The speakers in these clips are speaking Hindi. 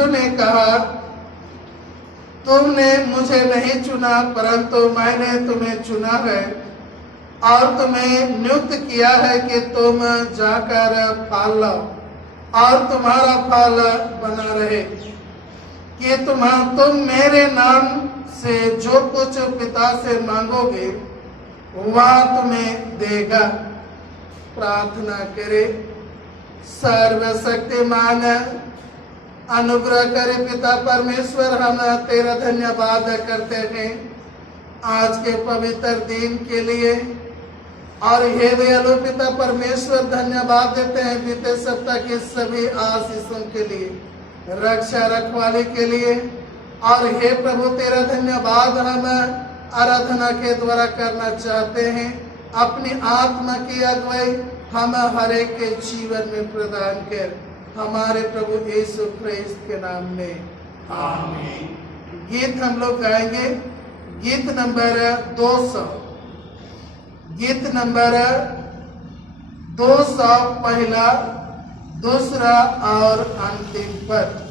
यीशु ने कहा, तुमने मुझे नहीं चुना परंतु मैंने तुम्हें चुना है और तुम्हें नियुक्त किया है कि तुम जाकर फल लाओ और तुम्हारा फल बना रहे, कि तुम मेरे नाम से जो कुछ पिता से मांगोगे वह तुम्हें देगा। प्रार्थना करे। सर्वशक्तिमान अनुग्रह करे पिता परमेश्वर, हम तेरा धन्यवाद करते हैं आज के पवित्र दिन के लिए। और हे दयालु पिता परमेश्वर, धन्यवाद देते हैं बीते सप्ताह के सभी आशीषों के लिए, रक्षा रखवाली के लिए। और हे प्रभु, तेरा धन्यवाद हम आराधना के द्वारा करना चाहते हैं। अपनी आत्मा की अगुवाई हम हर एक के जीवन में प्रदान कर, हमारे प्रभु यीशु ख्रिस्त के नाम में, आमीन। गीत हम लोग गाएंगे, गीत नंबर 200, गीत नंबर 200, पहला, दूसरा और अंतिम पद।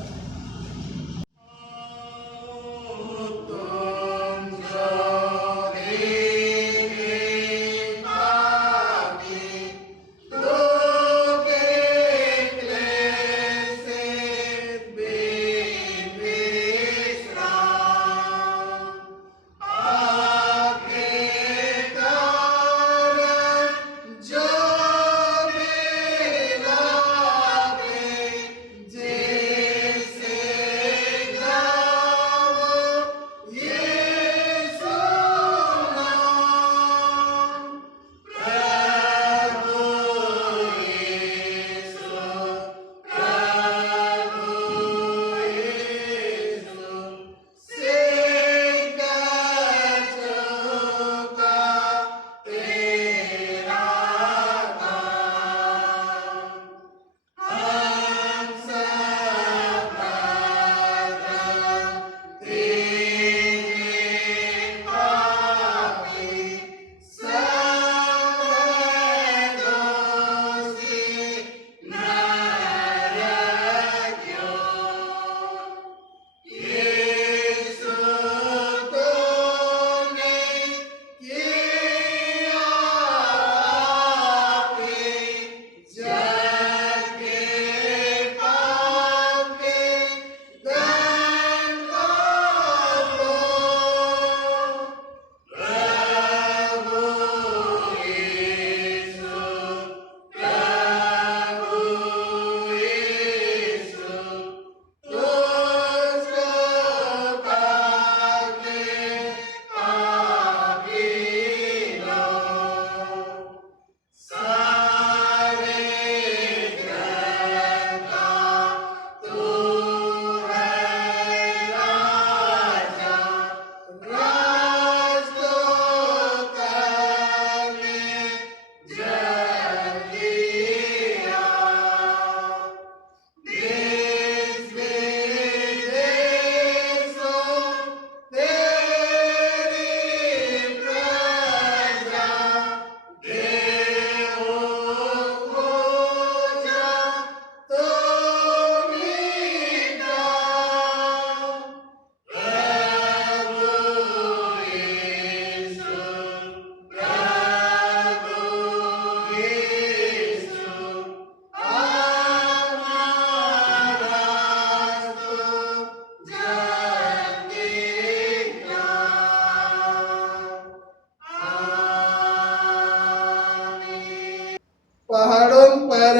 पहाड़ों पर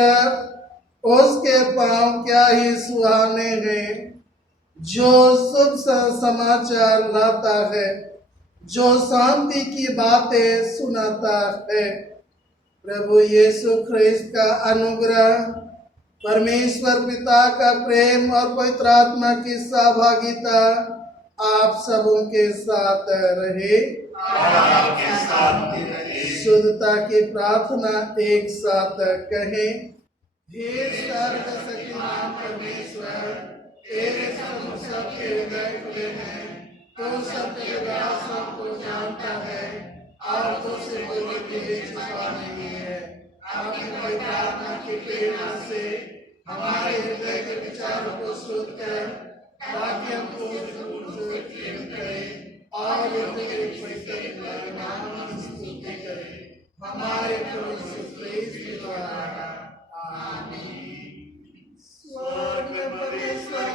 उसके पांव क्या ही सुहाने हैं, जो शुभ समाचार लाता है, जो शांति की बातें सुनाता है। प्रभु यीशु ख्रिस्त का अनुग्रह, परमेश्वर पिता का प्रेम और पवित्र आत्मा की सहभागिता आप सबों के साथ रहे। आपके साथ भी रहे। शुद्धता की प्रार्थना एक साथ कहें। हे सर्वशक्तिमान परमेश्वर, तेरे सम्मुख सबके हृदय खुले हैं, तो सबके रहस्यों को जानता है और तो से बोलने के लिए छिपा नहीं है। आपकी पवित्र आत्मा की प्रेरणा से हमारे हृदय के विचारों को शुद्ध कर, ताकि हम पूर्ण प्रेम करें और तेरे पवित्र नाम की स्तुति करें, हमारे प्रभु यीशु मसीह के द्वारा। आमीन। स्वर्ग में परमेश्वर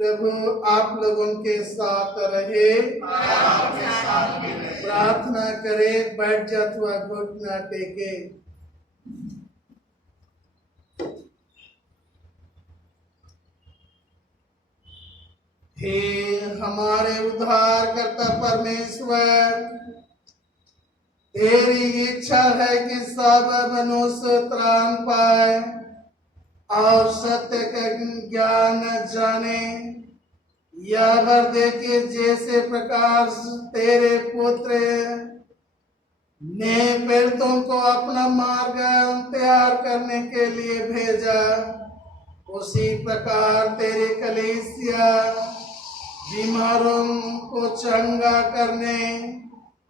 प्रभु आप लोगों के साथ रहे, प्रार्थना करे, बैठ जा अथवा घुटना टेके। हे हमारे उद्धारकर्ता परमेश्वर, तेरी इच्छा है कि सब मनुष्य त्राण पाए और सत्य का ज्ञान जाने। यह वर दे कि जैसे प्रकार तेरे पुत्र ने पीड़ितों को अपना मार्ग तैयार करने के लिए भेजा, उसी प्रकार तेरे कलीसिया बीमारों को चंगा करने,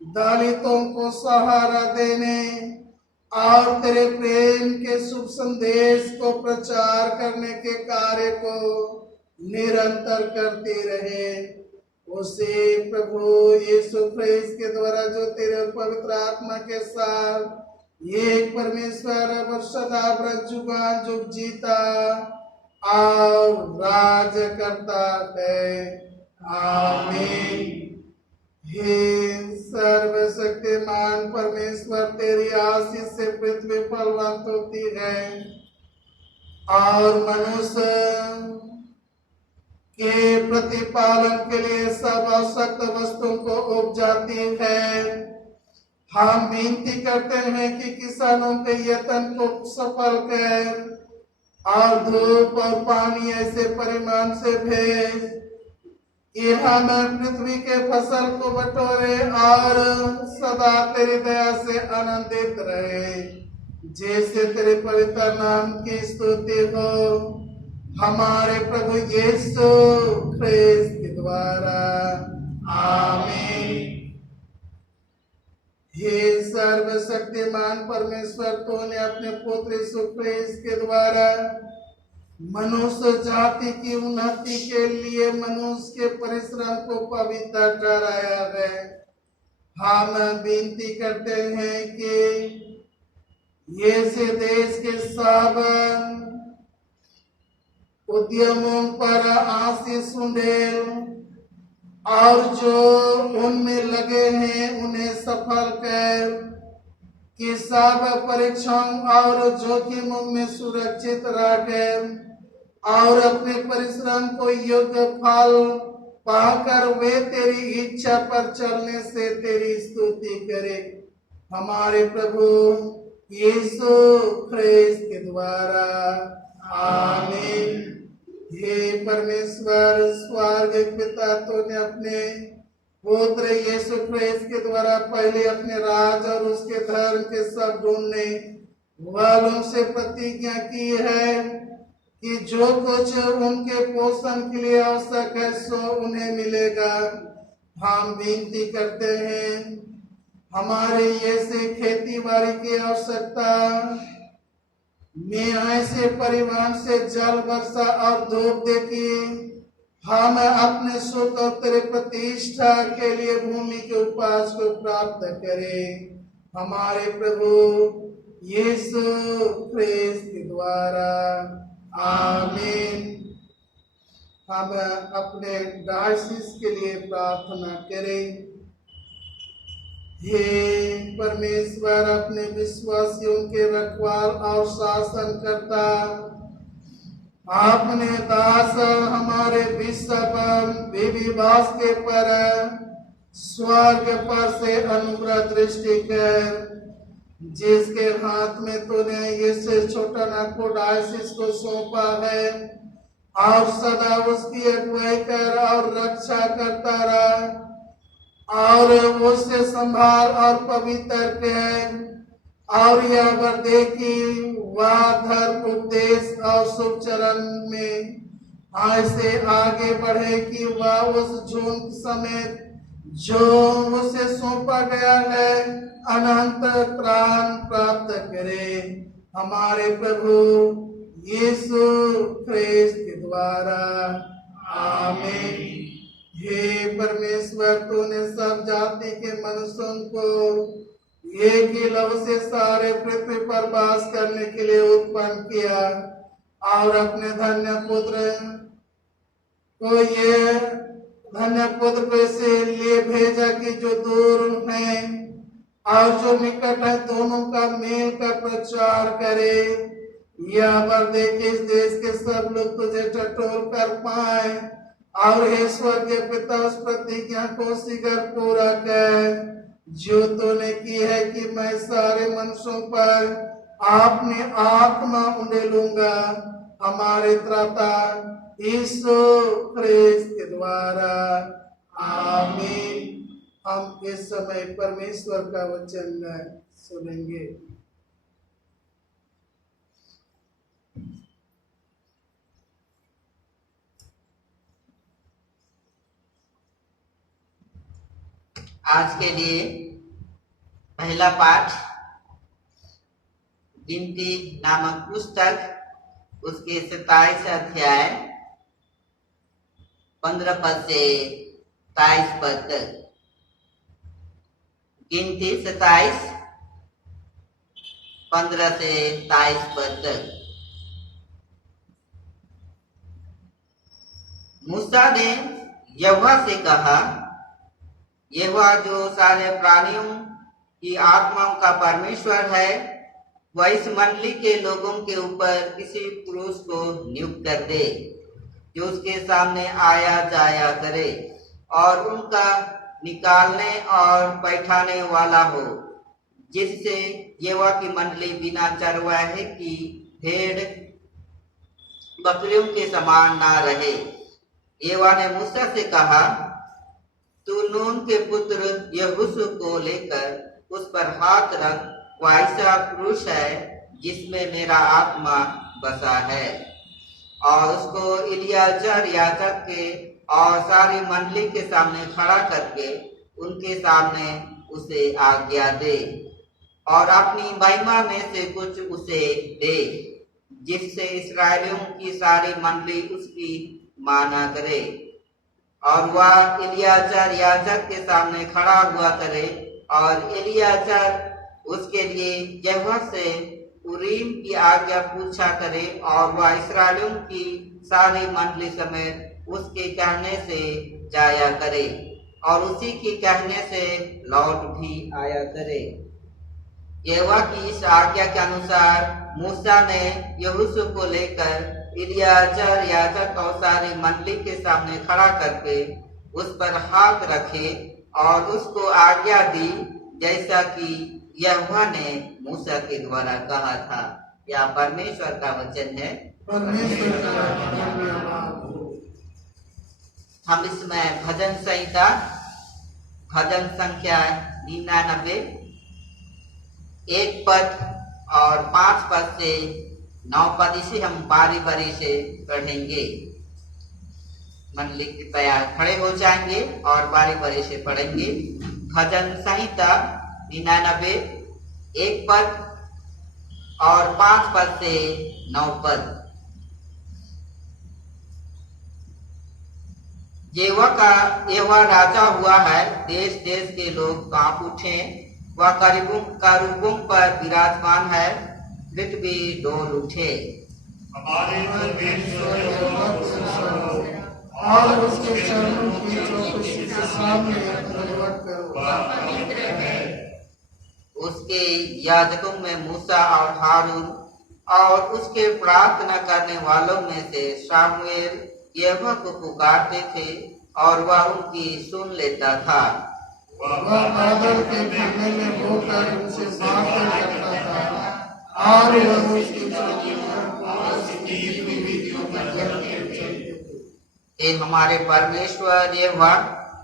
दलितों को सहारा देने और तेरे प्रेम के शुभ संदेश को प्रचार करने के कार्य को निरंतर करती रहे। उसे प्रभु यीशु मसीह के द्वारा जो तेरे पवित्र आत्मा के साथ एक परमेश्वर और सदा जुगान जुग जीता और राज करता है। आमीन। हे सर्वशक्तिमान परमेश्वर, तेरी आशीष से पृथ्वी फलवंत होती है और मनुष्य के प्रतिपालन के लिए सब आवश्यक वस्तुओं को उपजाती है। हम विनती करते हैं कि किसानों के यत्न को सफल कर और धूप और पानी ऐसे परिमाण से भेज कि हम पृथ्वी के फसल को बटोरे और सदा तेरी दया से आनंदित रहे। जैसे तेरे पवित्र नाम की स्तुति हो हमारे प्रभु यीशु ख्रिस्त के द्वारा। आमीन। हे सर्वशक्तिमान परमेश्वर, तूने अपने पुत्र यीशु ख्रिस्त के द्वारा मनुष्य जाति की उन्नति के लिए मनुष्य के परिश्रम को पवित्र कराया है। हम विनती करते हैं कि ये से देश के सब उद्यमों पर आशीष उंडेल और जो उनमें लगे हैं उन्हें सफल कर कि सब परीक्षाओं और जोखिमों में सुरक्षित रहकर और अपने परिश्रम को योग्य फल पाकर वे तेरी इच्छा पर चलने से तेरी स्तुति करे। हमारे प्रभु यीशु ख्रिस्त के द्वारा, आमीन। हे परमेश्वर स्वर्ग पिता, तूने अपने पुत्र यीशु ख्रिस्त के द्वारा पहले अपने राज और उसके धर्म के सब ढूंढने वालों से प्रतिज्ञा की है कि जो कुछ उनके पोषण के लिए आवश्यक है सो उन्हें मिलेगा। हम विनती करते हैं हमारे ऐसे खेती बाड़ी की आवश्यकता में ऐसे परिमाण से जल वर्षा और धूप दे कि हम अपने सुख और तेरे प्रतिष्ठा के लिए भूमि के उपवास को प्राप्त करें। हमारे प्रभु यीशु ख्रिस्त के द्वारा, आमीन। हम अपने डायसिस के लिए प्रार्थना करें। हे परमेश्वर, अपने विश्वासियों के रखवाल और शासन करता, आपने दास हमारे बिशप विवास के पर स्वर्ग पर से अनुग्रह दृष्टि कर, जिसके हाथ में तूने इसे छोटा नाको डायसिस को सौंपा है और सदा उसकी अगुवाई कर और रक्षा करता रहा और उससे संभाल और पवित्र कर और यह वर दे कि वह धर्म उपदेश और शुभ चरण में ऐसे आगे बढ़े कि वह उस झुंड समेत जो उसे सौंपा गया है अनंत प्राण प्राप्त करे। हमारे प्रभु यीशु ख्रिस्त के द्वारा, आमीन। हे परमेश्वर, तूने सब जाति के मनुष्यों को एक ही लव से सारे पृथ्वी पर वास करने के लिए उत्पन्न किया और अपने धन्य पुत्र को इसे लिए भेजा कि जो दूर हैं और जो निकट है दोनों का मेल का प्रचार करे। यह वर दे कि इस देश के सब लोग तुझे टटोल कर पाए और हे स्वर्गीय पिता, उस प्रतिज्ञा को शीघ्र पूरा कर जो तूने की है कि मैं सारे मनुष्यों पर अपनी आत्मा उंडेलूंगा। हमारे त्राता यीशु ख्रिस्त के द्वारा, आमीन। हम इस समय परमेश्वर का वचन सुनेंगे। आज के लिए पहला पाठ गिनती नामक पुस्तक, उसके 27 अध्याय 15 पद से 23 पद तक। गिनती 27 15 से 23 पद तक। मूसा ने यहोवा से कहा, यहोवा जो सारे प्राणियों की आत्माओं का परमेश्वर है, वह इस मंडली के लोगों के ऊपर किसी पुरुष को नियुक्त कर दे जो उसके सामने आया जाया करे और उनका निकालने और बैठाने वाला हो, जिससे यहोवा की मंडली बिना चरवाहे की भेड़ बकरियों के समान ना रहे। यहोवा ने मूसा से कहा, तू नून के पुत्र यहोशू को लेकर उस पर हाथ रख, वह ऐसा पुरुष है जिसमें मेरा आत्मा बसा है, और उसको इलियाजर याजक के और सारी मंडली के सामने खड़ा करके उनके सामने उसे आज्ञा दे और अपनी महिमा में से कुछ उसे दे, जिससे इस्राएलियों की सारी मंडली उसकी माना करे। और वह इलियाजर याजक के सामने खड़ा हुआ करे और इलियाजर उसके लिए यहोवा से उरीम की आज्ञा पूछा करे और वह इस्राएलियों की सारी मंडली समेत उसके कहने से जाया करे और उसी के कहने से लौट भी आया करे। यहोवा की इस आज्ञा के अनुसार मूसा ने यहोशू को लेकर इलियाजर याजक और सारी मंडली के सामने खड़ा करके उस पर हाथ रखे और उसको आज्ञा दी जैसा कि यहोवा ने मूसा के द्वारा कहा था। यह परमेश्वर का वचन है। परमेश्वर का धन्यवाद हो। हम इसमें भजन संहिता भजन संख्या 99 1 पद और 5 पद से 9 पद इसे हम बारी बारी से पढ़ेंगे। मंडली कृपया खड़े हो जाएंगे और बारी बारी से पढ़ेंगे। भजन संहिता 99 1 पद और 5 पद से 9 पद। यहोवा राजा हुआ है, देश देश के लोग कांप उठे। वह करूबों पर विराजमान है, पृथ्वी डोल उठे। हमारे परमेश्वर यहोवा को सराहो और उसके चरणों की चौकसी के सामने दंडवत करो। उसके याजकों में मूसा और हारून और उसके प्रार्थना करने वालों में से शामुएल यहोवा को पुकारते थे और वह उनकी सुन लेता था। वह बादल के घेरे में होकर उनसे बातें करता था और वह उसकी चौकियों को उसकी विधियों पर चलते थे। हे हमारे परमेश्वर यहोवा,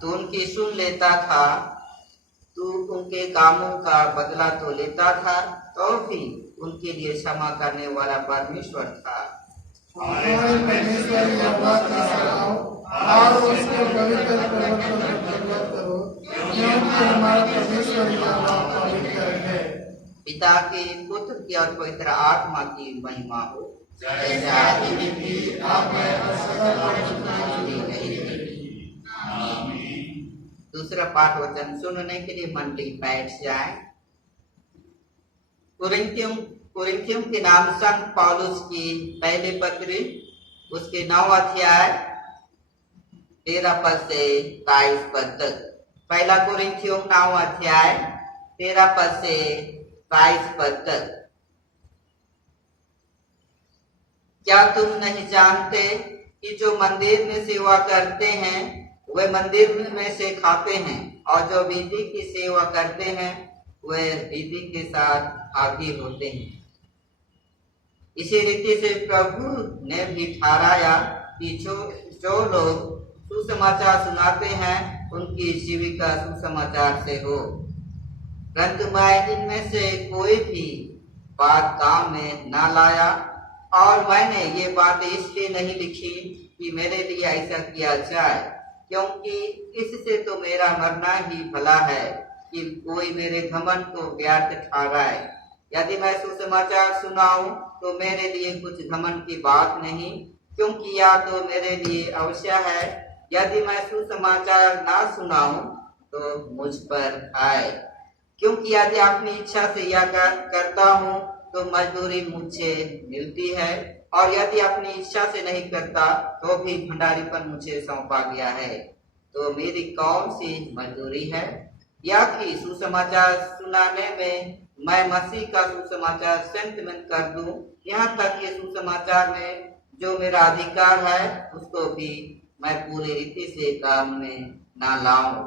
तू उनकी सुन लेता था, तू उनके कामों का बदला तो लेता था, तो भी उनके लिए क्षमा करने वाला परमेश्वर था। हमारे परमेश्वर यहोवा को सराहो और उसके पवित्र पर्वत पर धन्यवाद करो, क्योंकि हमारा परमेश्वर यहोवा पवित्र है। पिता की, पुत्र की और पवित्र आत्मा की महिमा हो। जैसे आदि में भी, अब है और सदा आमीन। दूसरा पाठ वचन सुनने के लिए मंडली बैठ जाए। कुरिन्थियों के नाम संत पौलुस की पहले पत्री उसके 9 अध्याय 13 पद से 22 पद तक। पहला कुरिन्थियों 9 अध्याय 13 पद से 22 पद तक। क्या तुम नहीं जानते कि जो मंदिर में सेवा करते हैं वे मंदिर में से खाते हैं, और जो विधि की सेवा करते हैं वे विधि के साथ भागी होते हैं। इसी रीति से प्रभु ने भी ठहराया कि जो लोग सुसमाचार सुनाते हैं उनकी जीविका सुसमाचार से हो। परंतु मैं इनमें से कोई भी बात काम में न लाया, और मैंने ये बातें इसलिए नहीं लिखी कि मेरे लिए ऐसा किया जाए, क्योंकि इससे तो मेरा मरना ही भला है कि कोई मेरे घमंड को व्यर्थ ठहराए। यदि मैं सुसमाचार सुनाऊं तो मेरे लिए कुछ घमंड की बात नहीं, क्योंकि या तो मेरे लिए अवश्य है, यदि मैं सुसमाचार ना सुनाऊं तो मुझ पर आए। क्योंकि यदि अपनी इच्छा से यह करता हूं तो मजदूरी मुझे मिलती है, और यदि अपनी इच्छा से नहीं करता तो भी भंडारीपन मुझे सौंपा गया है। तो मेरी कौन सी मजदूरी है? या कि सुसमाचार सुनाने में मैं मसीह का सुसमाचार सेंटमेंट कर दूं, यहाँ तक कि सुसमाचार में जो मेरा अधिकार है उसको भी मैं पूरी रीति से काम में ना लाऊं।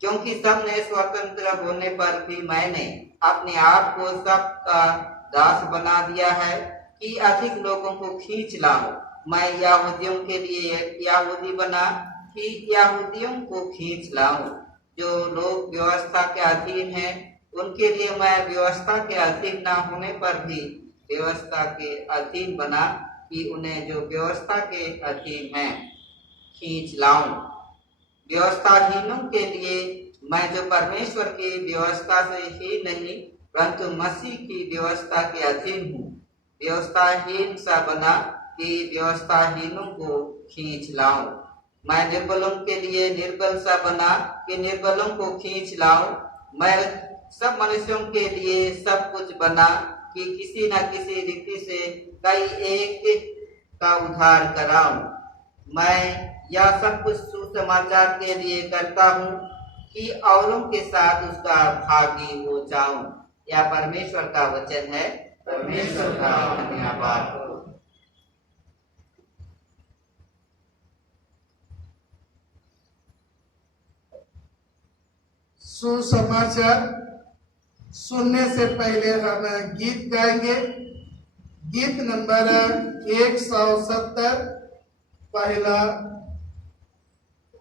क्योंकि सबने स्वतंत्र होने पर भी मैंने अपने आप को सबका दास बना दिया है कि अधिक लोगों को खींच लाऊं। मैं यहूदियों के लिए यहूदी बना कि यहूदियों को खींच लाऊं। जो लोग व्यवस्था के अधीन हैं उनके लिए मैं व्यवस्था के अधीन ना होने पर भी व्यवस्था के अधीन बना कि उन्हें जो व्यवस्था के अधीन हैं खींच लाऊं। व्यवस्थाहीनों के लिए मैं जो परमेश्वर की व्यवस्था से ही नहीं परंतु मसीह की व्यवस्था के अधीन हूँ, व्यवस्थाहीन सा बना कि व्यवस्थाहीनों को खींच लाऊं। मैं निर्बलों के लिए निर्बल सा बना कि निर्बलों को खींच लाऊं। मैं सब मनुष्यों के लिए सब कुछ बना कि किसी न किसी रीति से कई एक का उद्धार कराऊं। मैं यह सब कुछ सुसमाचार के लिए करता हूँ कि औरों के साथ उसका भागी हो जाऊं। यह परमेश्वर का वचन है। परमेश्वर का धन्यवाद हो। सुसमाचार सुनने से पहले हम गीत गाएंगे। गीत नंबर 170, पहला,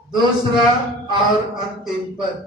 दूसरा और अंतिम पद।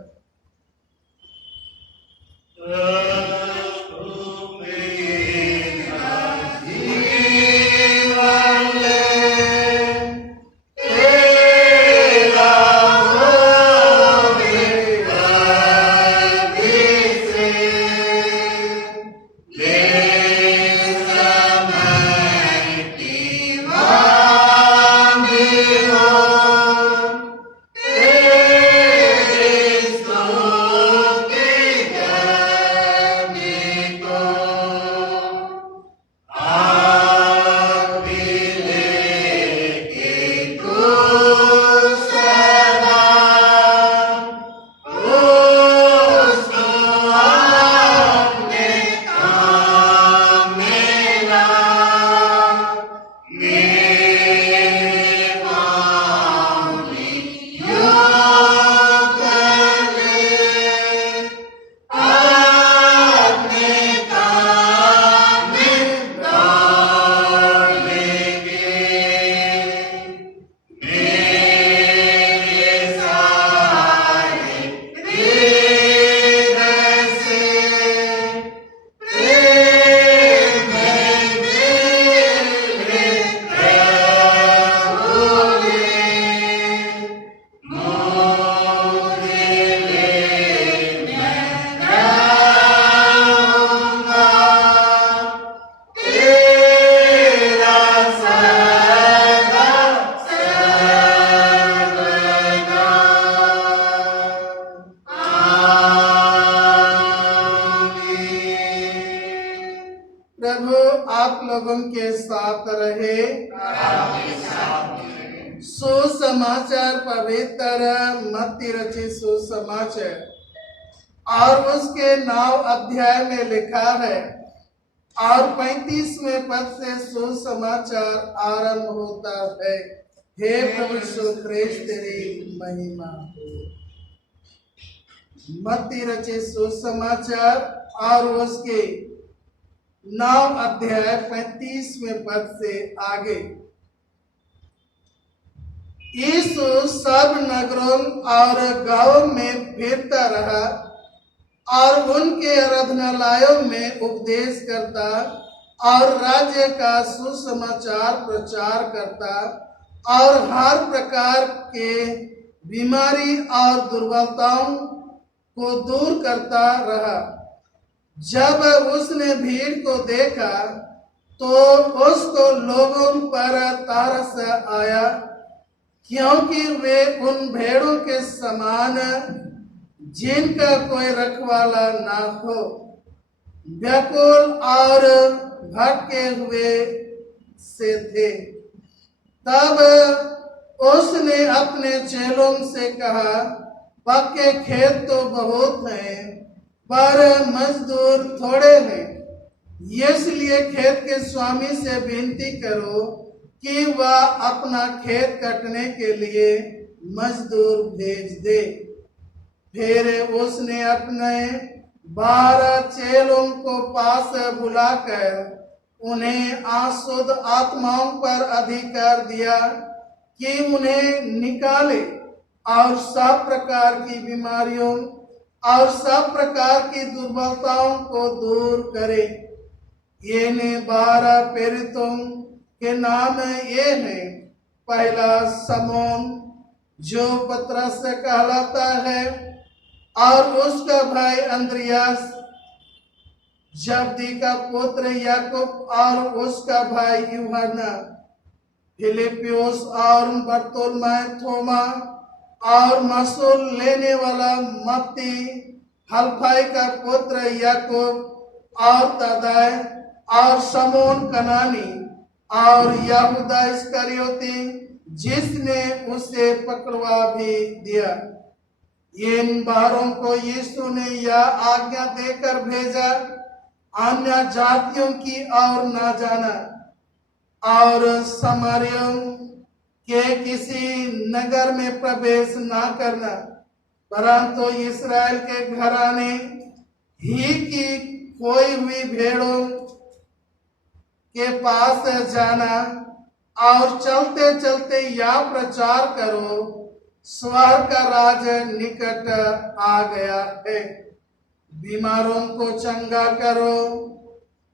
प्रभु आप लोगों के साथ रहे। सुसमाचार पवित्र मत्ती रचित सुसमाचार और उसके 9 अध्याय में लिखा है और 35वें पद से सुसमाचार आरंभ होता है। हे प्रभु यीशु ख्रिस्त तेरी महिमा हो। मत्ती रचित सुसमाचार और उसके 9 अध्याय 35वें पद से आगे। यीशु सब नगरों और गांवों में फिरता रहा और उनके आराधनालयों में उपदेश करता और राज्य का सुसमाचार प्रचार करता और हर प्रकार के बीमारी और दुर्बलताओं को दूर करता रहा। जब उसने भीड़ को देखा तो उसको लोगों पर तरस आया, क्योंकि वे उन भेड़ों के समान जिनका कोई रखवाला ना हो, व्याकुल और भटके हुए से थे। तब उसने अपने चेलों से कहा, पक्के खेत तो बहुत हैं पर मजदूर थोड़े हैं, इसलिए खेत के स्वामी से विनती करो कि वह अपना खेत काटने के लिए मजदूर भेज दे। फिर उसने अपने 12 चेलों को पास बुलाकर उन्हें अशुद्ध आत्माओं पर अधिकार दिया कि उन्हें निकाले और सब प्रकार की बीमारियों और सब प्रकार की दुर्बलताओं को दूर करे। ये 12 प्रेरितों के नाम ये हैं। पहला समौन जो पतरस से कहलाता है और उसका भाई अंद्रियास, जब्दी का पुत्र याकूब और उसका भाई यूहन्ना, फिलिपियोस और बर्तोलमै, थोमा और मसूल लेने वाला मत्ती, हल्फाई का पुत्र याकूब और तदाय और समोन कनानी और यहूदा इस्करियोती जिसने उसे पकड़वा भी दिया। इन बारों को यीशु ने यह आज्ञा देकर भेजा, अन्य जातियों की ओर न जाना और समारियों के किसी नगर में प्रवेश न करना, परंतु इस्राएल के घराने ही की खोई हुई भेड़ों के पास जाना और चलते चलते यह प्रचार करो, स्वर्ग का राज निकट आ गया है। बीमारों को चंगा करो,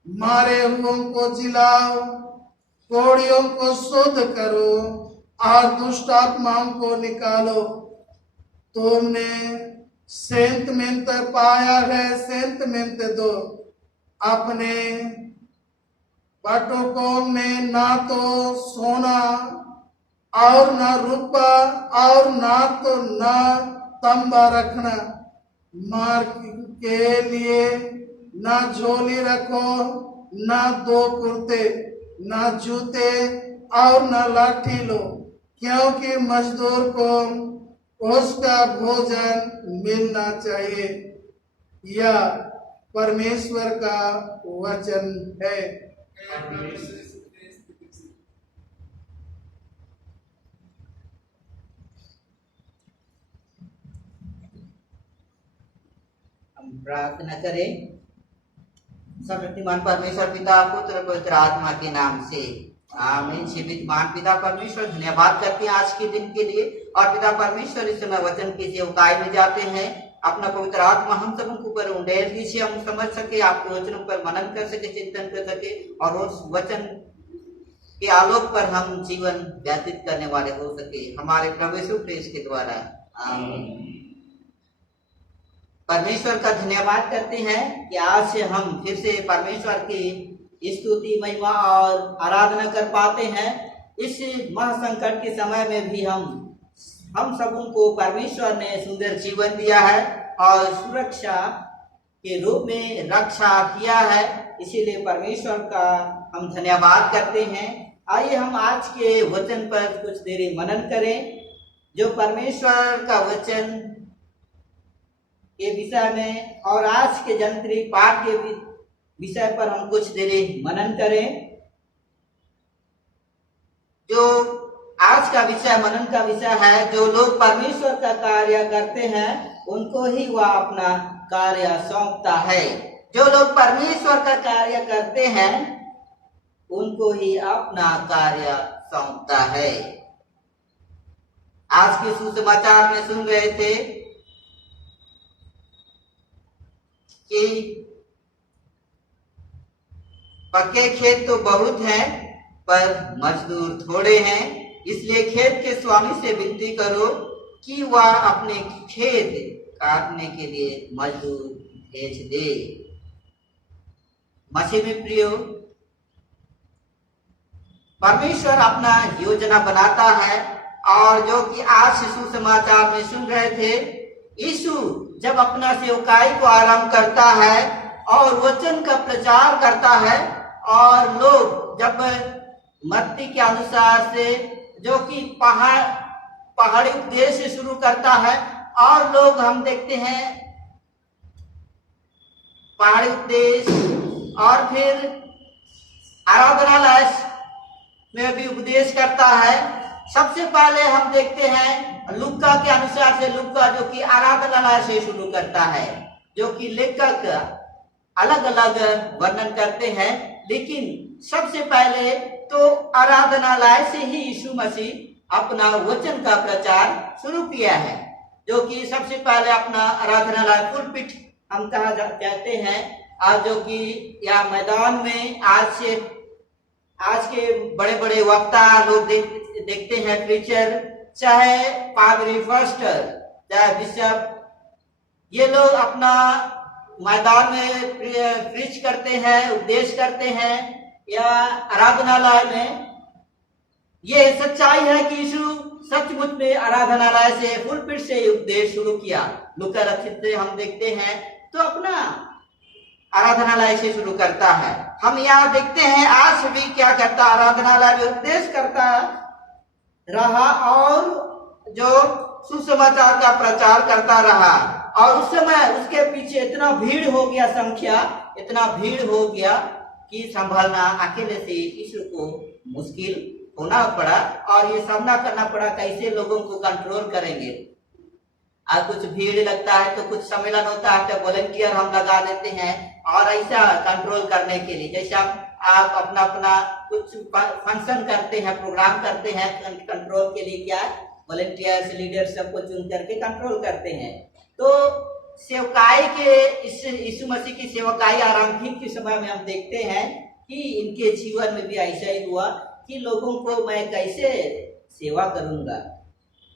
मारे हुओं को जिलाओ, कोड़ियों को शुद्ध करो और दुष्ट आत्माओं को निकालो। तुमने सेंतमेंट पाया है, सेंतमेंट दो। अपने बटुकों में ना तो सोना और ना रुपा और ना तो ना तंबा रखना, मार के लिए ना झोली रखो, ना दो कुर्ते, ना जूते और ना लाठी लो, क्योंकि मजदूर को उसका भोजन मिलना चाहिए। यह परमेश्वर का वचन है। हम प्रार्थना करें। सर्वशक्तिमान परमेश्वर पिता, पुत्र, पवित्र आत्मा के नाम से आमीन। विद्यमान पिता परमेश्वर, धन्यवाद करते हैं आज के दिन के लिए। और पिता परमेश्वर, इस समय वचन की सेवकाई में जाते हैं, अपना पवित्र आत्मा हम सब को ऊपर उंडेल दीजिए, हम समझ सके, आपके वचनों पर मनन कर सके, चिंतन कर सके और उस वचन के आलोक पर हम जीवन व्यतीत करने वाले हो सके, हमारे प्रभु यीशु क्रिस्त के द्वारा आमीन। परमेश्वर का धन्यवाद करते हैं कि आज से हम फिर से परमेश्वर की स्तुति, महिमा और आराधना कर पाते हैं। इस महासंकट के समय में भी हम सबों को परमेश्वर ने सुंदर जीवन दिया है और सुरक्षा के रूप में रक्षा किया है, इसीलिए परमेश्वर का हम धन्यवाद करते हैं। आइए हम आज के वचन पर कुछ देर मनन करें, जो परमेश्वर का वचन के विषय में और आज के जंत्री पाठ के विषय पर हम कुछ देर मनन करें। जो आज का विषय, मनन का विषय है, जो लोग परमेश्वर का कार्य करते हैं उनको ही वह अपना कार्य सौंपता है। जो लोग परमेश्वर का कार्य करते हैं उनको ही अपना कार्य सौंपता है। आज के सुसमाचार में सुन रहे थे कि पक्के खेत तो बहुत हैं पर मजदूर थोड़े हैं, इसलिए खेत के स्वामी से विनती करो कि वह अपने खेत काटने के लिए मजदूर भेज दे। मसीह में प्रियो, परमेश्वर अपना योजना बनाता है और जो कि आज सुसमाचार में सुन रहे थे, यीशु जब अपना सेवकाई को आरंभ करता है और वचन का प्रचार करता है और लोग जब मत्ती के अनुसार से जो कि पहाड़ी उपदेश से शुरू करता है और लोग हम देखते हैं पहाड़ी उपदेश और फिर आराधनालय में भी उपदेश करता है। सबसे पहले हम देखते हैं लूका के अनुसार से, लूका जो कि आराधनालय से शुरू करता है, जो कि लेखक अलग अलग वर्णन करते हैं, लेकिन सबसे पहले तो आराधनालय से ही यीशु मसीह अपना वचन का प्रचार शुरू किया है। जो कि सबसे पहले अपना आराधनालय पुलपिट हम कहा कहते हैं, आज जो कि या मैदान में आज के बड़े बड़े वक्ता लोग देखते हैं, प्रीचर, चाहे पादरी फास्टर, चाहे बिशप, ये लोग अपना मैदान में प्रीच करते हैं, उपदेश करते हैं या आराधनालय में ये सच्चाई है कि यीशु सचमुच में आराधनालय से पुलपिट से उपदेश शुरू किया। लूका रचित हम देखते हैं तो अपना आराधनालय से शुरू करता है। हम यहाँ देखते हैं आज भी क्या करता, आराधनालय में उपदेश करता रहा और जो सुसमाचार का प्रचार करता रहा। और उस समय उसके पीछे इतना भीड़ हो गया, संख्या इतना भीड़ हो गया कि संभालना अकेले से यीशु को मुश्किल होना पड़ा और ये सामना करना पड़ा कैसे लोगों को कंट्रोल करेंगे। आज कुछ भीड़ लगता है तो कुछ सम्मेलन होता है तो वॉलंटियर हम लगा देते हैं और ऐसा कंट्रोल करने के लिए, जैसा आप अपना अपना कुछ फंक्शन करते हैं, प्रोग्राम करते हैं, कंट्रोल के लिए क्या वॉलंटियर्स लीडर सबको चुन करके कंट्रोल करते हैं। तो सेवकाई के इस यीशु मसीह की सेवकाई आरंभिक के समय में हम देखते हैं कि इनके जीवन में भी ऐसा ही हुआ कि लोगों को मैं कैसे सेवा करूंगा,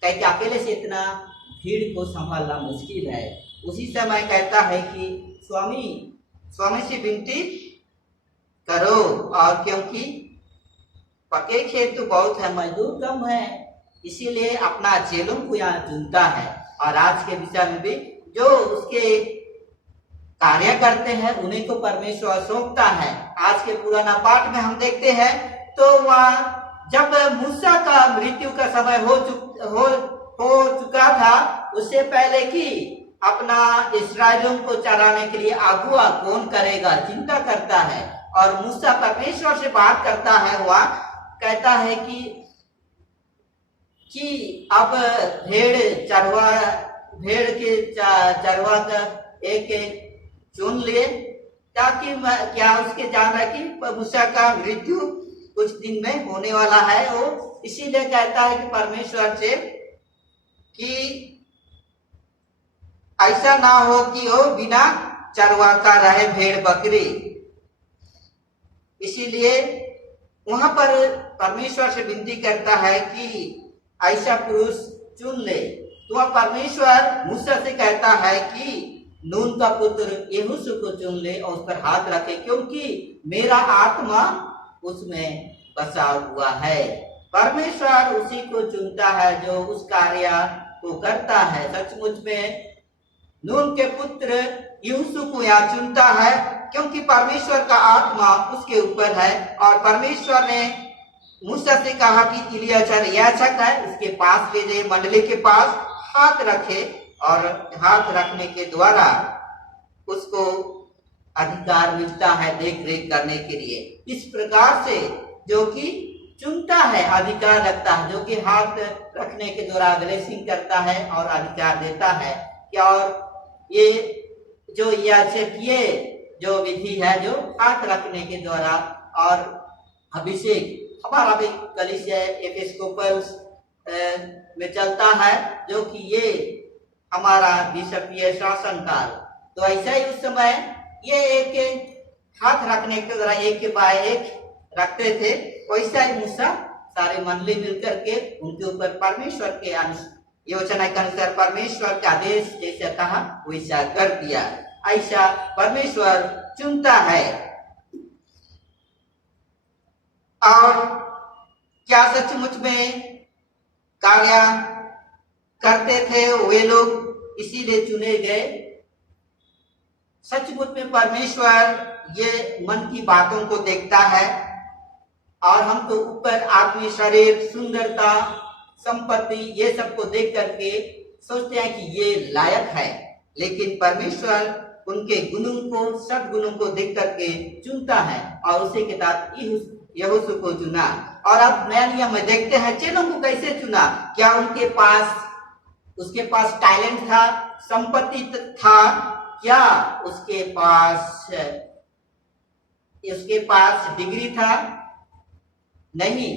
कैसे अकेले से इतना भीड़ को संभालना मुश्किल है। उसी समय कहता है कि स्वामी से विनती करो, और क्योंकि पके खेत तो बहुत है, मजदूर कम है, इसीलिए अपना चेलों को यहाँ चुनता है। और आज के विषय में भी जो उसके कार्य करते हैं उन्हीं को परमेश्वर सौंपता है। आज के पुराना पाठ में हम देखते हैं तो वह जब मूसा का मृत्यु का समय हो चुका था, उससे पहले कि अपना इस्राएलियों को चराने के लिए अगुआ कौन करेगा चिंता करता है। और मूसा परमेश्वर से बात करता है, वह कहता है कि अब भेड़ के चरवा का एक चुन लिए, ताकि क्या उसके जान रहा कि मूसा का मृत्यु कुछ दिन में होने वाला है। वो इसीलिए कहता है कि परमेश्वर से कि ऐसा ना हो कि वो बिना चरवा का रहे भेड़ बकरी। इसीलिए वहां पर परमेश्वर से विनती करता है कि ऐसा पुरुष चुन ले। तो वह परमेश्वर मूसा से कहता है कि नून का पुत्र यहोशू को चुन ले और उस पर हाथ रखे, क्योंकि मेरा आत्मा उसमें बसा हुआ है। परमेश्वर उसी को चुनता है जो उस कार्य को करता है। सचमुच में नून के पुत्र यहोशू को यहाँ चुनता है क्योंकि परमेश्वर का आत्मा उसके ऊपर है। और परमेश्वर ने मूसा से कहा कि इलियाजर याजक है, उसके पास ले जाए, मंडली के पास हाथ रखे, और हाथ रखने के द्वारा उसको अधिकार मिलता है देख रेख करने के लिए। इस प्रकार से जो कि चुनता है, अधिकार रखता है, जो कि हाथ रखने के द्वारा ब्लेसिंग करता है और अधिकार देता है। क्या और ये जो याजकीय जो विधि है जो हाथ रखने के द्वारा और अभिषेक हमारा भी कलीसिया एपिस्कोपल में चलता है, जो कि ये हमारा बिशपीय शासन काल। तो ऐसा ही उस समय ये एक हाथ रखने के द्वारा एक के बाद एक रखते थे, वैसा ही मूसा सारे मंडली मिलकर के उनके ऊपर परमेश्वर के योजना के अनुसार परमेश्वर का आदेश जैसा कहा वैसा कर दिया। ऐसा परमेश्वर चुनता है। और क्या सचमुच में कार्य करते थे वे लोग इसीलिए चुने गए? सचमुच में परमेश्वर ये मन की बातों को देखता है और हम तो ऊपर आदमी, शरीर, सुंदरता, संपत्ति ये सब को देख करके सोचते हैं कि ये लायक है, लेकिन परमेश्वर उनके गुणों को, सद्गुणों को देख करके चुनता है और उसी के साथ यहोशू को चुना। और अब नया नियम में देखते हैं चेलों को कैसे चुना। क्या उसके पास टैलेंट था, संपत्ति था, क्या उसके पास डिग्री था? नहीं।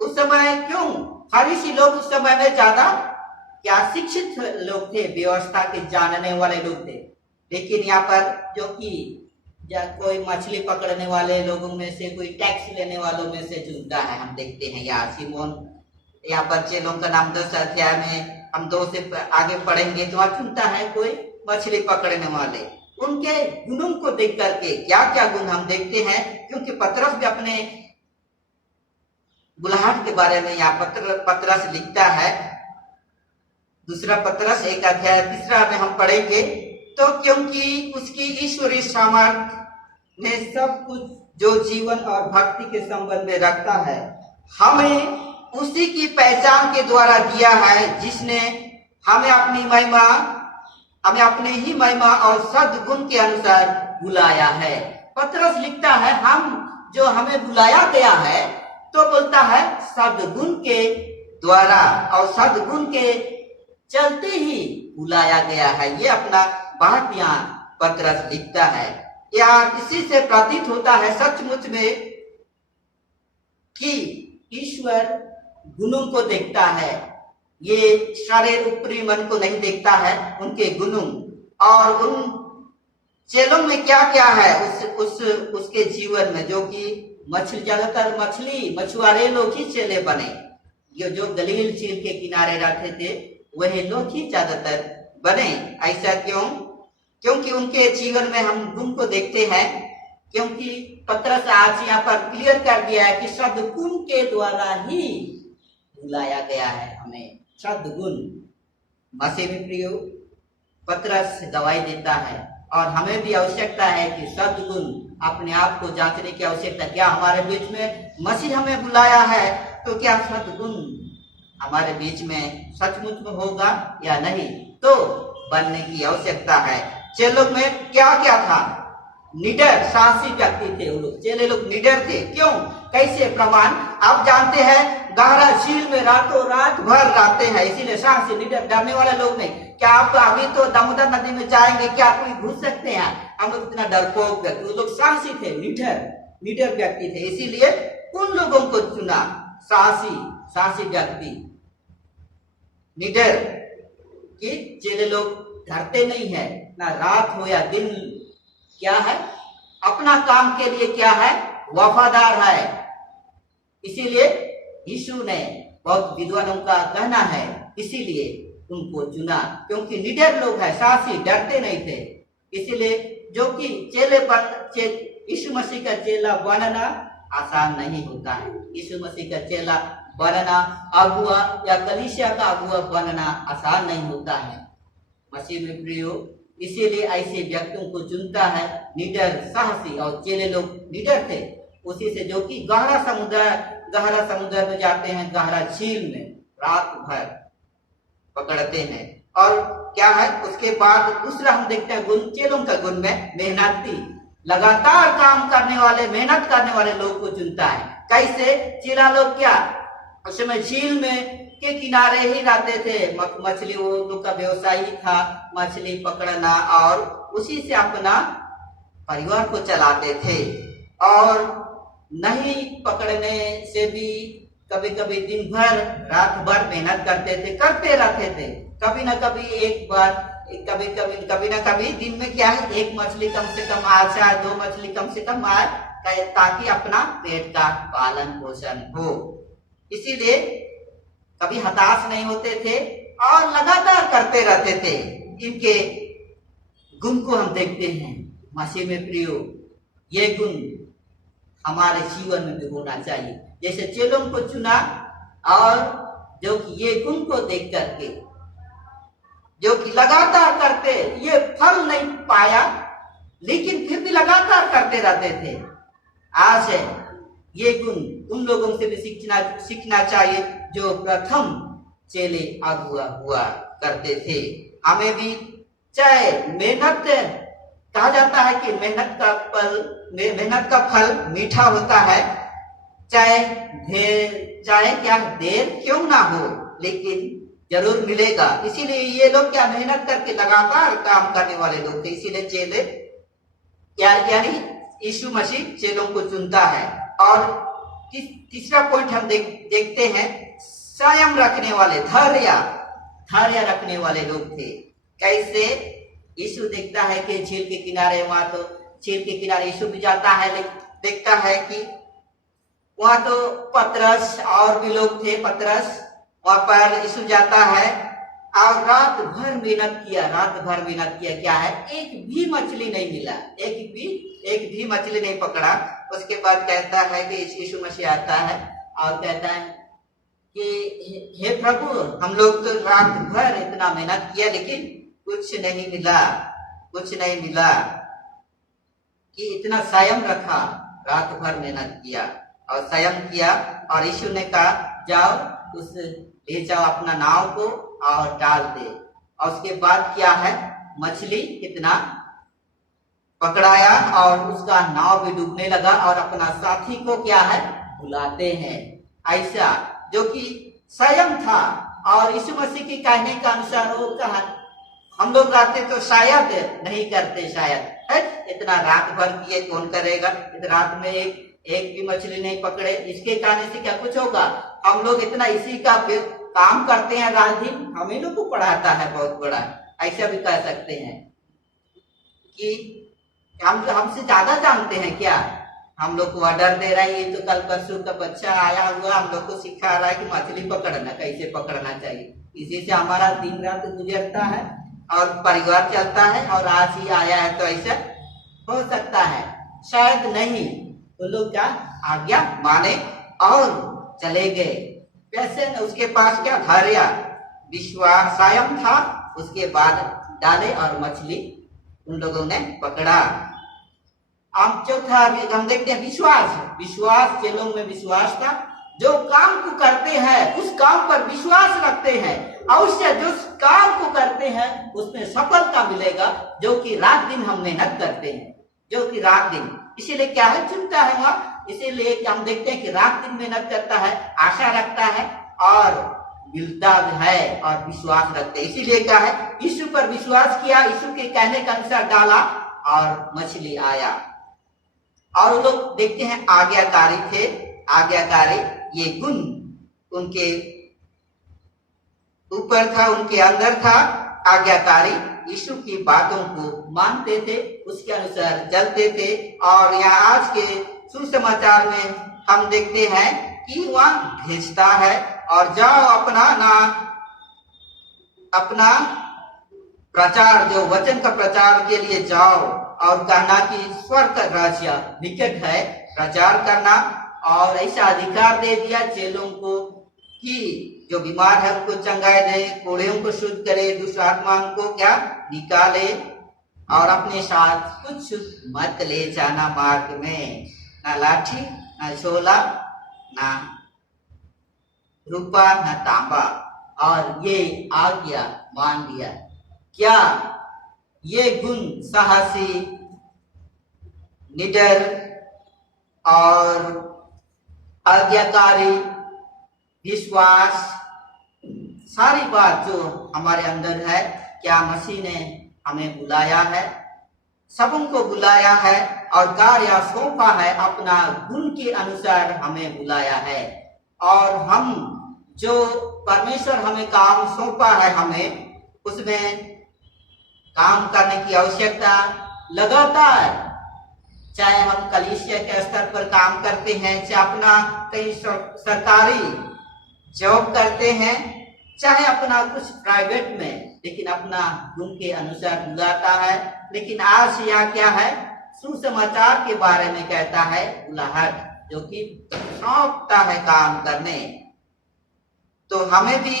उस समय क्यों फरीसी लोग उस समय में ज्यादा क्या शिक्षित लोग थे, व्यवस्था के जानने वाले लोग थे। लेकिन यहाँ पर जो कि कोई मछली पकड़ने वाले लोगों में से, कोई टैक्स लेने वालों में से चुनता है। हम देखते हैं यहाँ सिमोन, यहाँ पर चेलों का नाम 10 अध्याय में हम 2 से आगे पढ़ेंगे तो वहाँ चुनता है कोई मछली पकड़ने वाले। उनके गुणों को देख करके क्या क्या गुण हम देखते हैं, क्योंकि पतरस भी अपने बुलाहट के बारे में यहाँ पतरस लिखता है। दूसरा पतरस 1 अध्याय 3 में हम पढ़ेंगे। तो क्योंकि उसकी ईश्वरीय सामर्थ ने सब कुछ जो जीवन और भक्ति के संबंध में रखता है हमें उसी की पहचान के द्वारा दिया है, जिसने हमें अपने ही महिमा और सद्गुण के अनुसार बुलाया है। पतरस लिखता है हमें बुलाया गया है, तो बोलता है सद्गुण के द्वारा और सद्गुण के चलते ही बुलाया गया है। ये अपना बात यहाँ पतरस लिखता है। यहाँ इसी से प्रतीत होता है सचमुच में कि ईश्वर गुणों को देखता है, ये सारे ऊपरी मन को नहीं देखता है, उनके गुणों और उन चेलों में क्या क्या है उसके जीवन में, जो कि ज्यादातर मछुआरे लोग ही चेले बने। ये जो गलील झील के किनारे रहते थे वही लोग ही ज्यादातर बने। ऐसा क्योंकि उनके जीवन में हम गुण को देखते हैं। क्योंकि पतरस आज यहाँ पर क्लियर कर दिया है कि सद्गुण के द्वारा ही बुलाया गया है हमें। सद्गुण मसीह में प्रियो पतरस गवाही देता है और हमें भी आवश्यकता है कि सद्गुण अपने आप को जांचने की आवश्यकता। क्या हमारे बीच में मसीह हमें बुलाया है, तो क्या सद्गुण हमारे बीच में सचमुच में होगा या नहीं, तो बनने की आवश्यकता है। चेलों में क्या क्या था? निडर साहसी व्यक्ति थे वो लोग। चेले लोग निडर थे। क्यों? कैसे? प्रमाण आप जानते हैं, गहरा झील में रातों रात भर रहते हैं, इसीलिए साहसी निडर, डरने वाले लोग नहीं। क्या आप अभी तो दामोदर नदी में जाएंगे, क्या कोई घुस सकते हैं? हम लोग इतना डरपोक व्यक्ति, वो लोग साहसी थे, निडर व्यक्ति थे, इसीलिए उन लोगों को चुना। साहसी व्यक्ति निडर कि चेले लोग डरते नहीं है, ना रात हो या दिन, क्या है अपना काम के लिए क्या है वफादार है। इसीलिए यीशु ने बहुत विद्वानों का कहना है, इसीलिए उनको चुना, क्योंकि निडर लोग है, साहसी, डरते नहीं थे। इसीलिए जो कि यीशु मसीह का चेला बनना आसान नहीं होता है। यीशु मसीह का चेला बनना, अगुआ या कलीसिया का अगुआ बनना आसान नहीं होता है मसीह में प्रियो। इसीलिए ऐसे व्यक्तियों को चुनता है, निडर, साहसी। और चेले लोग निडर थे, उसी से जो कि गहरा समुद्र में जाते हैं, गहरा झील में रात भर पकड़ते हैं। और क्या है उसके बाद दूसरा हम देखते हैं गुण, चेलों का गुण में मेहनती, लगातार काम करने वाले, मेहनत करने वाले लोग को चुनता है। कैसे? चेला लोग क्या उस समय झील में के किनारे ही रहते थे, मछली वो लोग का व्यवसाय ही था, मछली पकड़ना, और उसी से अपना परिवार को चलाते थे। और नहीं पकड़ने से भी कभी कभी दिन भर रात भर मेहनत करते रहते थे। कभी ना कभी कभी ना कभी दिन में क्या है, एक मछली कम से कम आ जाए, 2 मछली कम से कम आए, ताकि अपना पेट का पालन पोषण हो। इसीलिए कभी हताश नहीं होते थे और लगातार करते रहते थे। इनके गुण को हम देखते हैं मसीह में प्रियो। ये गुण हमारे जीवन में भी होना चाहिए, जैसे चेलों को चुना, और जो कि ये गुण को देख करके जो कि लगातार करते, ये फल नहीं पाया लेकिन फिर भी लगातार करते रहते थे। आज है ये गुण उन लोगों से भी सीखना चाहिए जो प्रथम चेले अगुआ हुआ करते थे। हमें भी चाहे मेहनत, कहा जाता है कि मेहनत का फल मीठा होता है, चाहे क्या देर क्यों ना हो, लेकिन जरूर मिलेगा। इसीलिए ये लोग क्या मेहनत करके लगातार काम करने वाले लोग थे। इसीलिए चेले यानी यीशु मसीह चेलों को चुनता है। और तीसरा पॉइंट हम देखते हैं, संयम रखने वाले, धैर्य रखने वाले लोग थे। कैसे? यीशु देखता है कि झील के किनारे, वहां तो झील के किनारे यीशु भी जाता है, देखता है कि वहां तो पतरस और भी लोग थे। पतरस वहां पर यीशु जाता है और रात भर मेहनत किया। क्या है? एक भी मछली नहीं मिला, एक भी मछली नहीं पकड़ा। उसके बाद कहता है कि यीशु मसीह आता है और कहता है कि हे प्रभु, हम लोग तो रात भर इतना मेहनत किया लेकिन कुछ नहीं मिला, कुछ नहीं मिला। कि इतना संयम रखा, रात भर मेहनत किया और संयम किया। और यीशु ने कहा जाओ, उस ले जाओ अपना नाव को और डाल दे। और उसके बाद क्या है, मछली कितना पकड़ाया और उसका नाव भी डूबने लगा और अपना साथी को क्या है बुलाते हैं। ऐसा जो कि संयम था। और यीशु मसीह के कहने के अनुसार वो कहा हम लोग रहते तो शायद नहीं करते, शायद है इतना रात भर किए कौन करेगा, इतना रात में एक भी मछली नहीं पकड़े, इसके कहने से क्या कुछ होगा। हम लोग इतना इसी का काम करते हैं रात दिन, हम ही लोग को पढ़ाता है बहुत बड़ा। ऐसा भी कह सकते हैं कि हम हमसे ज्यादा जानते हैं क्या, हम लोग को ऑर्डर दे रहा है, ये तो कल परसों का बच्चा आया हुआ हम लोग को सिखा रहा है कि मछली पकड़ना कैसे पकड़ना चाहिए। इसी से हमारा दिन रात गुजरता है और परिवार चलता है। और आज ही आया है तो ऐसा हो सकता है, शायद नहीं। तो लोग क्या आज्ञा माने और चले गए। कैसे न उसके पास क्या धैर्य विश्वास संयम था। उसके बाद डाले और मछली उन लोगों ने पकड़ा। अब चौथा हम देखते हैं विश्वास। विश्वास चेलों में विश्वास था, जो काम को करते हैं उस काम पर विश्वास रखते हैं, अवश्य जो काम को करते हैं उसमें सफलता मिलेगा। जो कि रात दिन हम मेहनत करते हैं, जो कि रात दिन, इसीलिए क्या है चिंता है वहां। इसीलिए हम देखते हैं कि रात दिन मेहनत करता है, आशा रखता है और मिलता है और विश्वास रखते। इसीलिए क्या है यीशु पर विश्वास किया, यीशु के कहने के अनुसार डाला और मछली आया। और वो लोग देखते हैं आज्ञाकारी थे। आज्ञाकारी ये गुण उनके ऊपर था, उनके अंदर था। आज्ञाकारी यीशु की बातों को मानते थे, उसके अनुसार चलते थे। और यहाँ आज के सुसमाचार में हम देखते हैं कि वह भेजता है और जाओ अपना प्रचार, जो वचन का प्रचार के लिए जाओ और कहना कि स्वर्ग राज्य निकट है, प्रचार करना। और ऐसा अधिकार दे दिया चेलों को कि जो बीमार है उनको चंगाई दे, कोढ़ियों को शुद्ध करे, दुष्ट आत्माओं को क्या निकाले। और अपने साथ कुछ मत ले जाना मार्ग में, ना लाठी ना झोला ना रूपा ना तांबा। और ये आज्ञा मान लिया। क्या ये गुण साहसी, निडर और आज्ञाकारी, विश्वास, सारी बात जो हमारे अंदर है, क्या मसीह ने हमें बुलाया है, सबों को बुलाया है और कार्य सौंपा है, अपना गुण के अनुसार हमें बुलाया है। और हम जो परमेश्वर हमें काम सौंपा है, हमें उसमें काम करने की आवश्यकता लगातार। चाहे हम कलीसिया के स्तर पर काम करते हैं, चाहे अपना कहीं सरकारी जॉब करते हैं, चाहे अपना कुछ प्राइवेट में, लेकिन अपना गुण के अनुसार बुलाता है। लेकिन आज यहाँ क्या है, सुसमाचार के बारे में कहता है बुलाहट, जो कि सौंपता है काम करने। तो हमें भी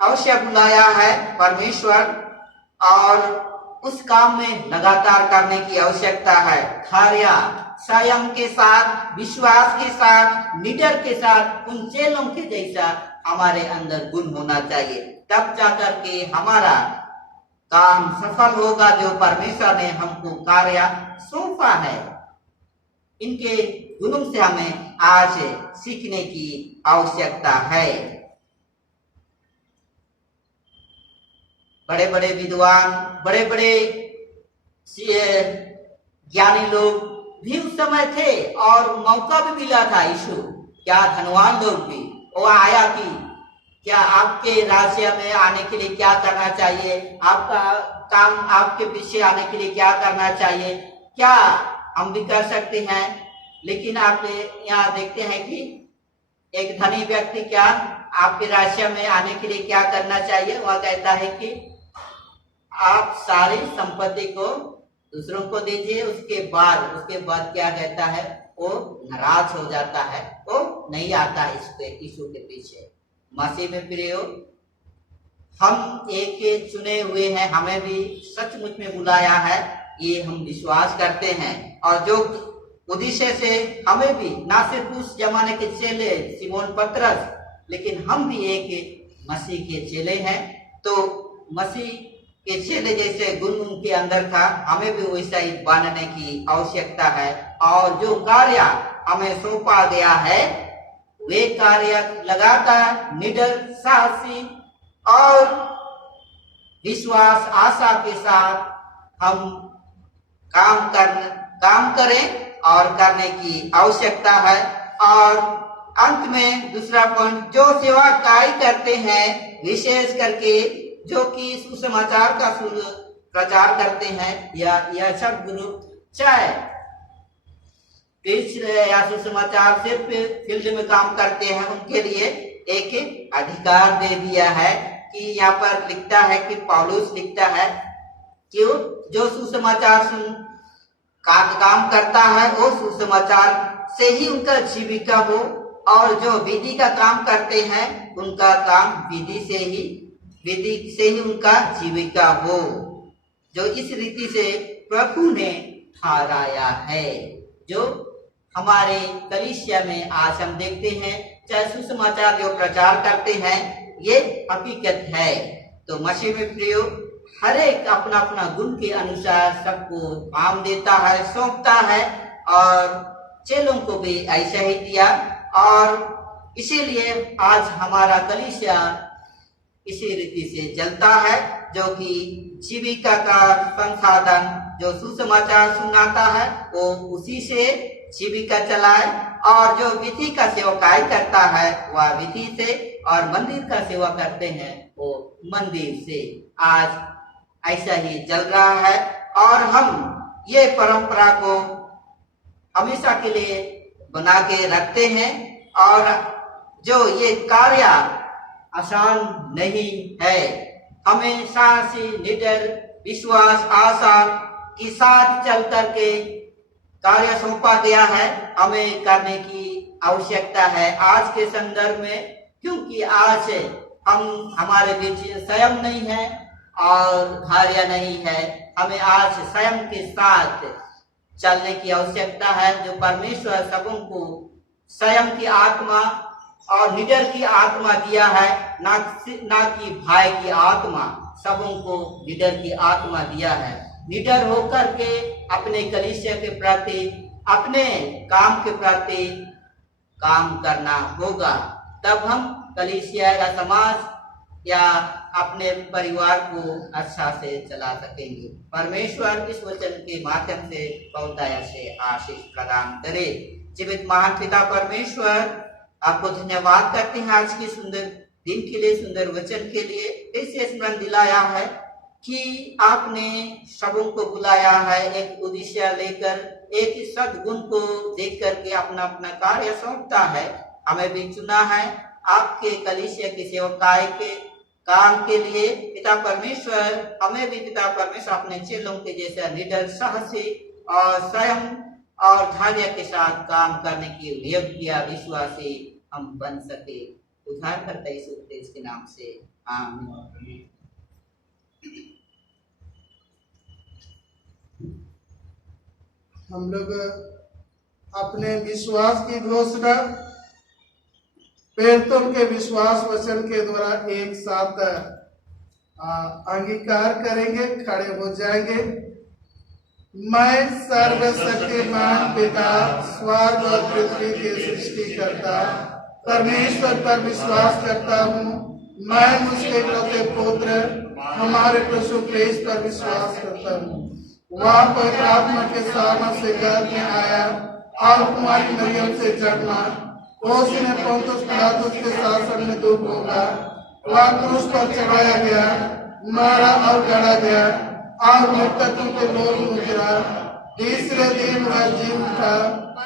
अवश्य बुलाया है परमेश्वर और उस काम में लगातार करने की आवश्यकता है। धैर्य संयम के साथ, विश्वास के साथ, निडर के साथ, उन चेलों के जैसा हमारे अंदर गुण होना चाहिए। तब जाकर के हमारा काम सफल होगा, जो परमेश्वर ने हमको कार्य सौंपा है। इनके गुणों से हमें आज सीखने की आवश्यकता है। बड़े बड़े विद्वान, बड़े बड़े ज्ञानी लोग भी उस समय थे और मौका भी मिला था। यीशु क्या धनवान लोग भी, वो आया कि क्या आपके राज्य में आने के लिए क्या करना चाहिए, आपका काम आपके पीछे आने के लिए क्या करना चाहिए, क्या हम भी कर सकते हैं। लेकिन आप यहाँ देखते हैं कि एक धनी व्यक्ति क्या आपके राज्य में आने के लिए क्या करना चाहिए, वह कहता है कि आप सारी संपत्ति को दूसरों को दीजिए। उसके बाद क्या कहता है, वो नाराज हो जाता है, वो नहीं आता यीशु के पीछे। मसीह में प्रियो, हम एक चुने हुए हैं, हमें भी सचमुच में बुलाया है, ये हम विश्वास करते हैं। और जो उद्देश्य से हमें भी ना सिर्फ उस जमाने के चेले सिमोन पतरस, लेकिन हम भी एक मसीह के चेले हैं। तो मसीह के चेले जैसे गुण उनके अंदर था, हमें भी वैसा ही बनने की आवश्यकता है। और जो कार्य हमें सौंपा गया है, वे कार्य लगातार निडर, साहसी और विश्वास, आशा के साथ हम काम करें और करने की आवश्यकता है। और अंत में दूसरा पॉइंट, जो सेवा कार्य करते हैं, विशेष करके जो कि सुसमाचार का प्रचार करते हैं, या सब ग्रुप चाहे या सुसमाचार सिर्फ फील्ड में काम करते हैं, उनके लिए एक अधिकार दे दिया है कि यहाँ पर लिखता है कि पौलुस लिखता है कि जो सुसमाचार का काम करता है वो सुसमाचार से ही उनका जीविका हो, और जो विधि का काम करते हैं उनका काम विधि से ही उनका जीविका हो, जो इस रीति से प्रभु ने ठहराया है। जो हमारे कलीसिया में आज हम देखते हैं, चाहे सुसमाचार जो प्रचार करते हैं, ये हकीकत है। तो मसीह में प्रियो, हर एक अपना अपना गुण के अनुसार सबको काम देता है, सौंपता है, और चेलों को भी ऐसा ही दिया। और इसीलिए आज हमारा कलीसिया इसी रीति से चलता है, जो कि जीविका का संसाधन जो सुसमाचार सुनाता है वो उसी से जीविका चलाए, और जो विधि का सेवकाई करता है वह विधि से, और मंदिर का सेवा करते हैं वो मंदिर से। आज ऐसा ही चल रहा है, और हम ये परंपरा को हमेशा के लिए बना के रखते हैं। और जो ये कार्य आसान नहीं है, हमें साहसी, निडर, विश्वास, आशा के साथ चल करके कार्य सौंपा गया है, हमें करने की आवश्यकता है आज के संदर्भ में। क्योंकि आज हम हमारे बीच स्वयं नहीं है और कार्य नहीं है, हमें आज स्वयं के साथ चलने की आवश्यकता है। जो परमेश्वर सबों को स्वयं की आत्मा और निडर की आत्मा दिया है, ना कि भय की आत्मा, सबों को निडर की आत्मा दिया है। निडर होकर के अपने कलीसिया के प्रति, अपने काम के प्रति काम करना होगा, तब हम कलीसिया या समाज या अपने परिवार को अच्छा से चला सकेंगे। परमेश्वर इस वचन के माध्यम से बहुतायत से आशीष प्रदान करे। जीवित महान पिता परमेश्वर, आपको धन्यवाद करते हैं आज की सुंदर दिन के लिए, सुंदर वचन के लिए। ऐसे स्मरण दिलाया है कि आपने सबों को बुलाया है एक उद्देश्य लेकर, एक सद्गुण को देख करके अपना अपना कार्य सौंपता है। हमें भी चुना है आपके कलीसिया की सेवकाई के काम के लिए। पिता परमेश्वर, हमें भी पिता परमेश्वर अपने चेलों के जैसा निडर, साहसी और स्वयं और धैर्य के साथ काम करने की योग्य विश्वासी हम बन सके। उद्धार करता यीशु क्रिस्त के नाम से, आमीन। हम लोग अपने विश्वास की घोषणा प्रेरितों के विश्वास वचन के द्वारा एक साथ अंगीकार करेंगे। खड़े हो जाएंगे। मैं सर्वशक्तिमान पिता, स्वर्ग और पृथ्वी के सृष्टिकर्ता परमेश्वर पर विश्वास करता हूँ। मैं उसके इकलौते पुत्र हमारे प्रभु क्रिस्त पर विश्वास करता हूँ। वह पवित्र आत्मा के सामर्थ से गर्भ में आया और कुमारी मरियम से जन्मा। उसने पोंतुस पिलातुस के शासन में दुख भोगा। वह क्रूस पर चढ़ाया गया, मारा और गड़ा गया और मृतकों के लोक में गिरा। तीसरे दिन वह जी उठा,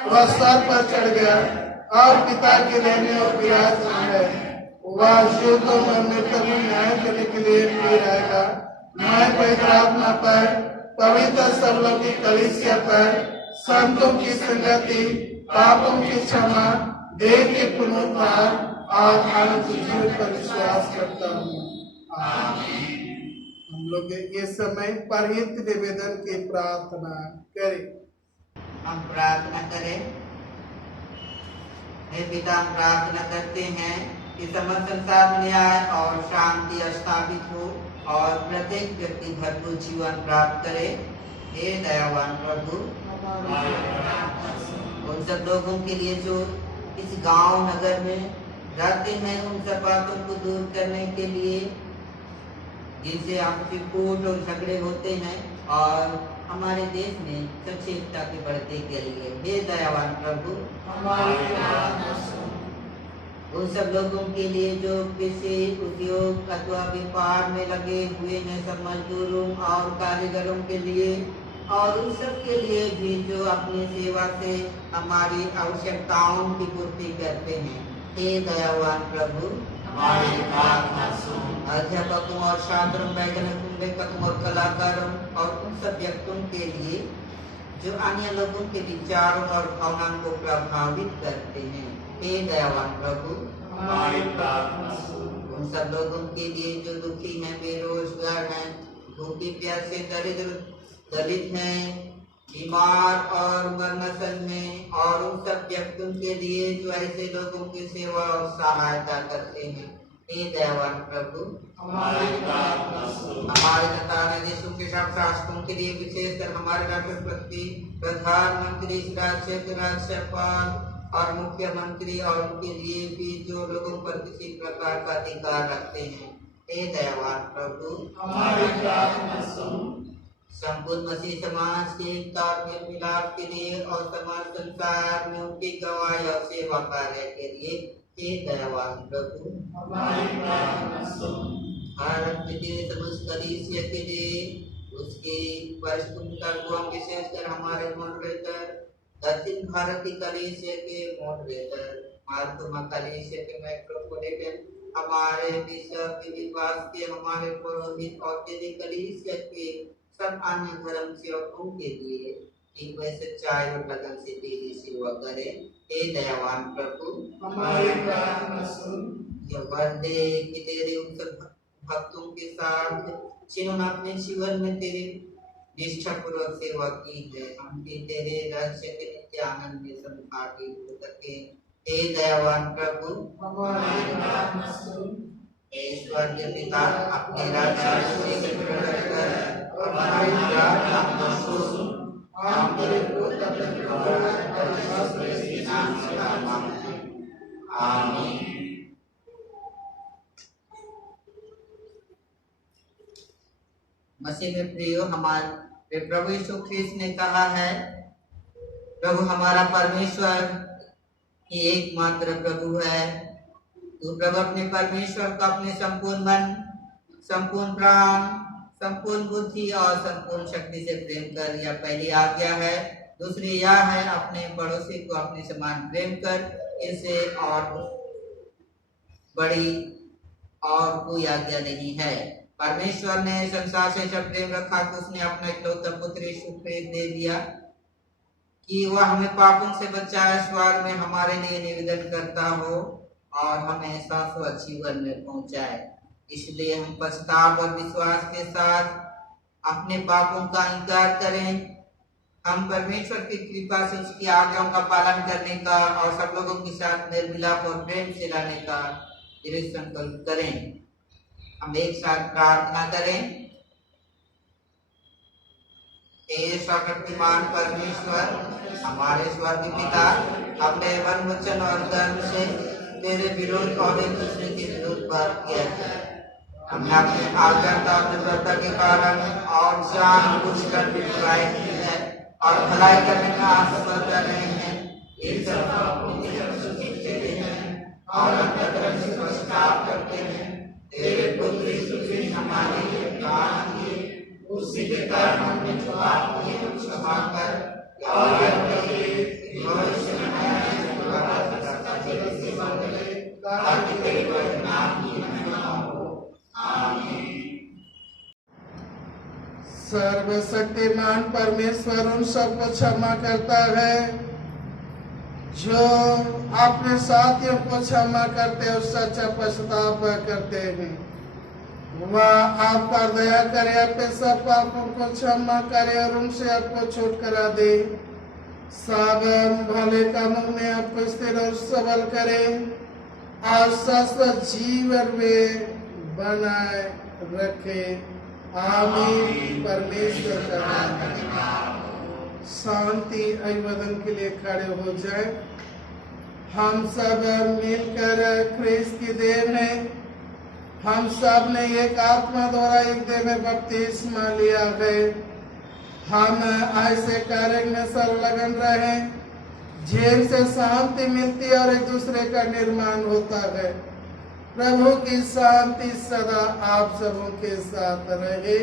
वह स्वर्ग पर चढ़ गया और पिता के रहने और विराजमान है। वह युद्धों में मृतकों को न्याय करने के लिए फिर आएगा। मैं पवित्र आत्मा पर, पवित्र सब लोगों की कलीसिया पर, संतों की संगति, पापों की क्षमा, एक ही पुनरुत्थान और अनंत जीवन पर विश्वास करता हूँ। आमीन। हम लोग ये समय परहित निवेदन की प्रार्थना करें। हम प्रार्थना करें। हे पिता, हम प्रार्थना करते हैं कि समस्त संसार में न्याय और शांति स्थापित हो और प्रत्येक व्यक्ति भरपूर जीवन प्राप्त करे। हे दयावान प्रभु, उन सब लोगों के लिए जो इस गांव नगर में रहते हैं, उन सब बातों को दूर करने के लिए जिनसे आपसी फूट और झगड़े होते हैं, और हमारे देश में सचेतता के बढ़ते के लिए हे दयावान प्रभु, उन सब लोगों के लिए जो कृषि उद्योग अथवा व्यापार में लगे हुए हैं, सब मजदूरों और कारीगरों के लिए, और उन सब के लिए भी जो अपनी सेवा से हमारी आवश्यकताओं की पूर्ति करते हैं। हे दयावान प्रभु, अध्यापकों और छात्रों, वैज्ञानिकों, लेखकों और कलाकारों और उन सब व्यक्तियों के लिए जो अन्य लोगों के विचारों और भावनाओं को प्रभावित करते हैं। हे दयावान प्रभु, उन सब लोगों के लिए जो दुखी हैं, बेरोजगार हैं, भूखे प्यासे, दरिद्र, दलित हैं, बीमार और मरणासन में, और उन सब व्यक्तियों के लिए जो ऐसे लोगों की सेवा और सहायता करते हैं। हे दयावान प्रभु, हमारे कतार देशों के सब शासकों के लिए, विशेषकर हमारे राष्ट्रपति, प्रधानमंत्री, राज्यपाल और मुख्यमंत्री, और उनके लिए भी जो लोगों पर किसी प्रकार का अधिकार रखते हैं। हे दयावान प्रभु, संपूर्ण मसीह समाज के तालमेल मिलाप के लिए और समाज संसार में उनकी गवाही और सेवा कार्य के लिए हे दयावान प्रभु, भारत के समस्त कलीसिया के लिए, उसके परिशुद्धता को हम विशेषकर हमारे मॉडरेटर, दक्षिण भारत की कलीसिया के मॉडरेटर, मार्तोमा कलीसिया के मेट्रोपोलिटन, हमारे बिशप के विभाग के, हमारे पुरोहित और तेरी कलीसिया के सब अन्य धर्म सेवकों के लिए कि वे सच्चाई और लगन से तेरी सेवा करें। हे दयावान प्रभु, हमारी प्रार्थना सुन। यह वर दे कि तेरे उन सब भक्तों के साथ जिन्होंने अपने जीवन में तेरी निष्ठापूर्वक सेवा की है, हम भी तेरे राज्य के नित्य आनंद में सहभागी हो सके। हे दयावान प्रभु, हमारी प्रार्थना सुन। हे स्वर्गीय पिता, अपने राज्य से प्रकट कर और हमारी प्रार्थना को सुन। हम तेरे पुत्र और यीशु के नाम से मांगते हैं। आमीन। मसीह में प्रियो, हमारे प्रभु यीशु ख्रिस्त ने कहा है, प्रभु हमारा परमेश्वर ही एकमात्र प्रभु है। तू प्रभु अपने परमेश्वर को अपने संपूर्ण मन, संपूर्ण प्राण, संपूर्ण बुद्धि और संपूर्ण शक्ति से प्रेम कर, यह पहली आज्ञा है। दूसरी यह है, अपने पड़ोसी को अपने समान प्रेम कर। इससे और बड़ी और कोई आज्ञा नहीं है। परमेश्वर ने संसार से जब प्रेम रखा तो उसने अपना इकलौता पुत्र यीशु ख्रिस्त दे दिया कि वह हमें पापों से बचाए, स्वर्ग में हमारे लिए निवेदन करता हो और हमें शाश्वत जीवन में पहुंचाए। इसलिए हम पश्चाताप और विश्वास के साथ अपने पापों का इंकार करें। हम परमेश्वर की कृपा से उसकी आज्ञाओं का पालन करने का और सब लोगों के साथ मेल मिलाप और प्रेम से रहने का दृढ़ संकल्प करें। हम एक साथ प्रार्थना करें। हे सर्वशक्तिमान परमेश्वर, हमारे स्वर्गीय पिता, हमने वन वचन और कर्म से तेरे विरोध और एक दूसरे के विरोध पाप किया है। हमने अपने आज्ञा और निर्भरता के कारण और जानबूझकर बुराई की है और भलाई करने का असफल कर रहे हैं। इस और अंतर्गत से पश्चाताप करते हैं। तेरे पुत्र यीशु ख्रिस्त हमारे लिए प्राण दिए, उसी के कारण हमने जो पाप किए क्षमा कर और भविष्य में ताकि तेरे नाम की महिमा हो। आमीन। सर्वशक्तिमान परमेश्वर उन सबको क्षमा करता है जो अपने साथियों को क्षमा करते और सच्चा पश्चाताप करते हैं, वह आप पर दया करे, अपने सब पापों को क्षमा करे और उनसे आपको छुटकारा दे। सब भले कामों में आपको स्थिर और सबल करे और शाश्वत जीवन में बनाए रखे। आमीन। परमेश्वर का नाम। शांति अभिवादन के लिए खड़े हो जाए। हम सब मिलकर ख्रीस्त की देह में, हम सब ने एक आत्मा द्वारा एक देह में बपतिस्मा लिया है। हम ऐसे कार्य में संलग्न रहे जिनसे शांति मिलती है और एक दूसरे का निर्माण होता है। प्रभु की शांति सदा आप सबों के साथ रहे।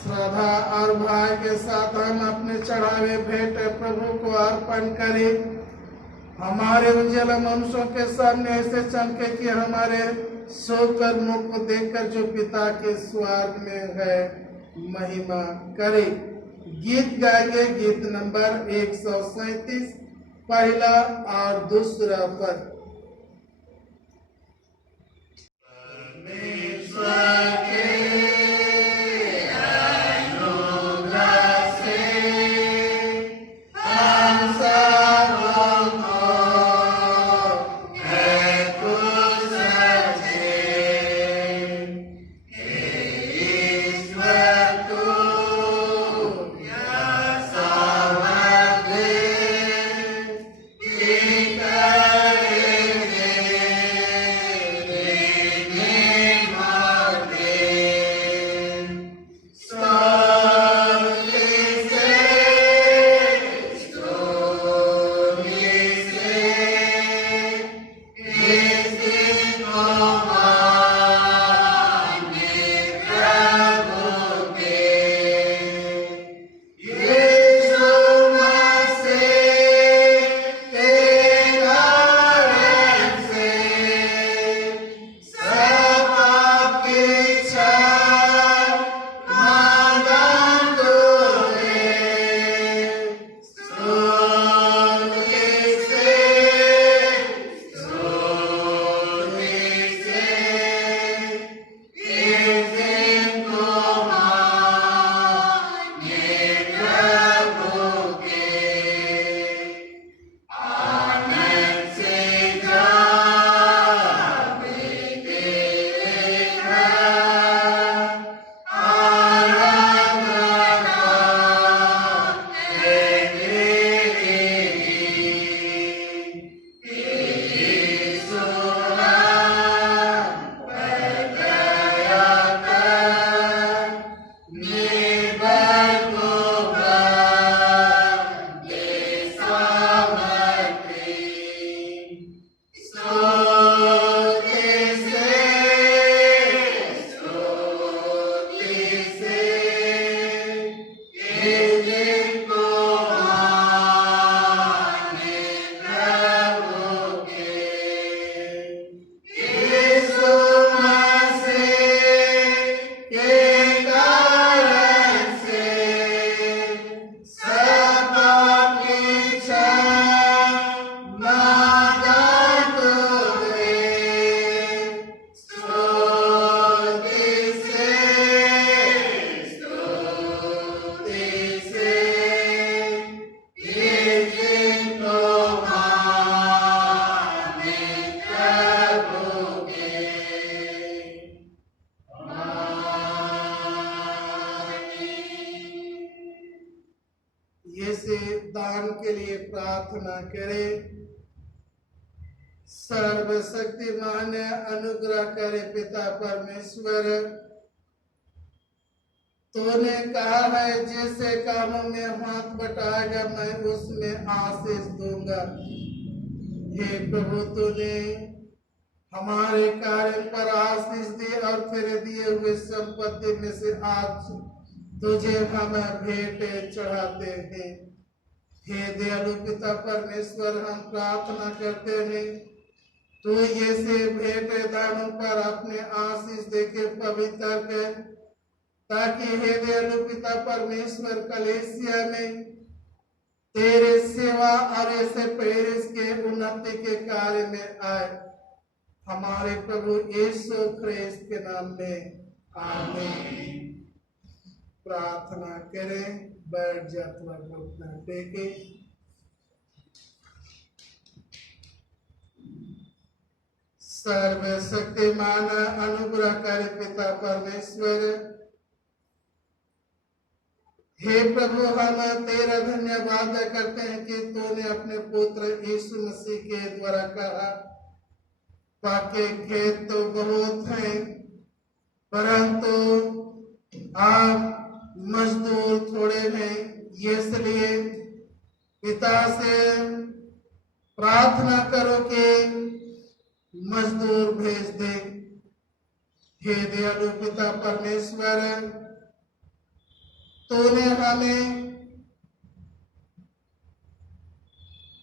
श्रद्धा और भाई के साथ हम अपने चढ़ावे भेंट प्रभु को अर्पण करें। हमारे उज्जवल मनुष्यों के सामने ऐसे चमके कि हमारे सोकर मुख को देखकर जो पिता के स्वर्ग में है महिमा करे। गीत गाएंगे। गीत नंबर 137, पहला और दूसरा पद। दान के लिए प्रार्थना करें। सर्वशक्तिमान अनुग्रह करे पिता परमेश्वर, तूने कहा है जैसे कामों में हाथ बटाएगा मैं उसमें आशीष दूंगा। हे प्रभु, तूने हमारे कार्य पर आशीष दी और तेरे दिए हुए संपत्ति में से आज तुझे हम भेंट चढ़ाते हैं। हे दयालु पिता परमेश्वर, हम प्रार्थना करते हैं तू ये से भेंट दानों पर अपने आशीष देके पवित्र कर, ताकि हे दयालु पिता परमेश्वर कलीसिया में तेरे सेवा और ऐसे पेरिस के उन्नति के कार्य में आए, हमारे प्रभु यीशु ख्रिस्त के नाम में आमीन। प्रार्थना करें, बैठ जाते वक्त अपना टेके। सर्वशक्तिमान अनुग्रहकारी पिता परमेश्वर, हे प्रभु, हम तेरा धन्यवाद करते हैं कि तूने अपने पुत्र यीशु मसीह के द्वारा कहा, पाके खेत तो बहुत हैं, परंतु आप मजदूर थोड़े हैं। इसलिए पिता से प्रार्थना करो कि मजदूर भेज दे। हे दयालु पिता परमेश्वर, तूने हमें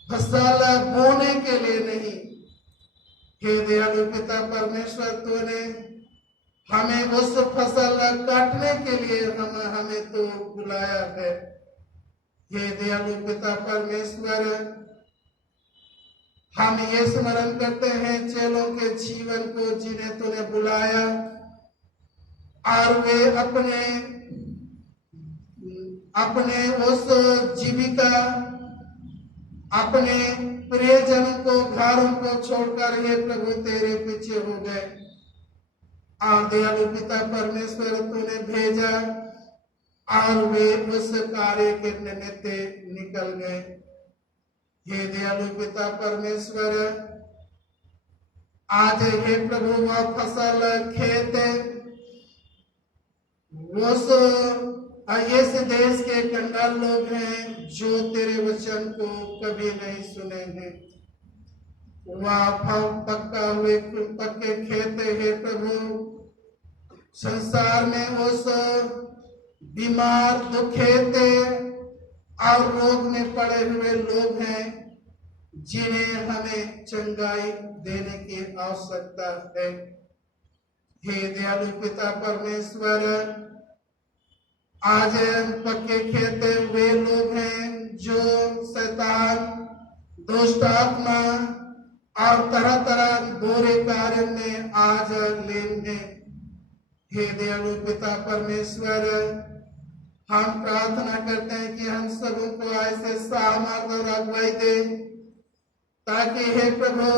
फसल बोने के लिए नहीं, हे दयालु पिता परमेश्वर, तूने हमें उस फसल काटने के लिए हमें तो बुलाया है। हे दयालु पिता परमेश्वर, हम ये स्मरण करते हैं चेलों के जीवन को जिन्हें तूने बुलाया, और वे अपने उस जीविका, अपने प्रियजनों को, घरों को छोड़कर हे प्रभु तेरे पीछे हो गए। और दयालु पिता परमेश्वर, तूने भेजा और वे उस कार्य के निमित्त निकल गए। हे दयालु पिता परमेश्वर, आज हे प्रभु वह फसल खेत उस ऐसे देश के कंगाल लोग हैं जो तेरे वचन को कभी नहीं सुने हैं। वह पक्के खेत है प्रभु, संसार में उस बीमार, दुखित और रोग में पड़े हुए लोग हैं जिन्हें हमें चंगाई देने की आवश्यकता है। हे दयालु पिता परमेश्वर, आज पक्के खेत वे लोग हैं जो शैतान, दुष्ट आत्मा और तरह तरह बुरे कार्य में आज लीन है। हे दयालु पिता परमेश्वर, हम प्रार्थना करते हैं कि हम सबों को ऐसे सामर्थ और अगुवाई दे, ताकि हे प्रभु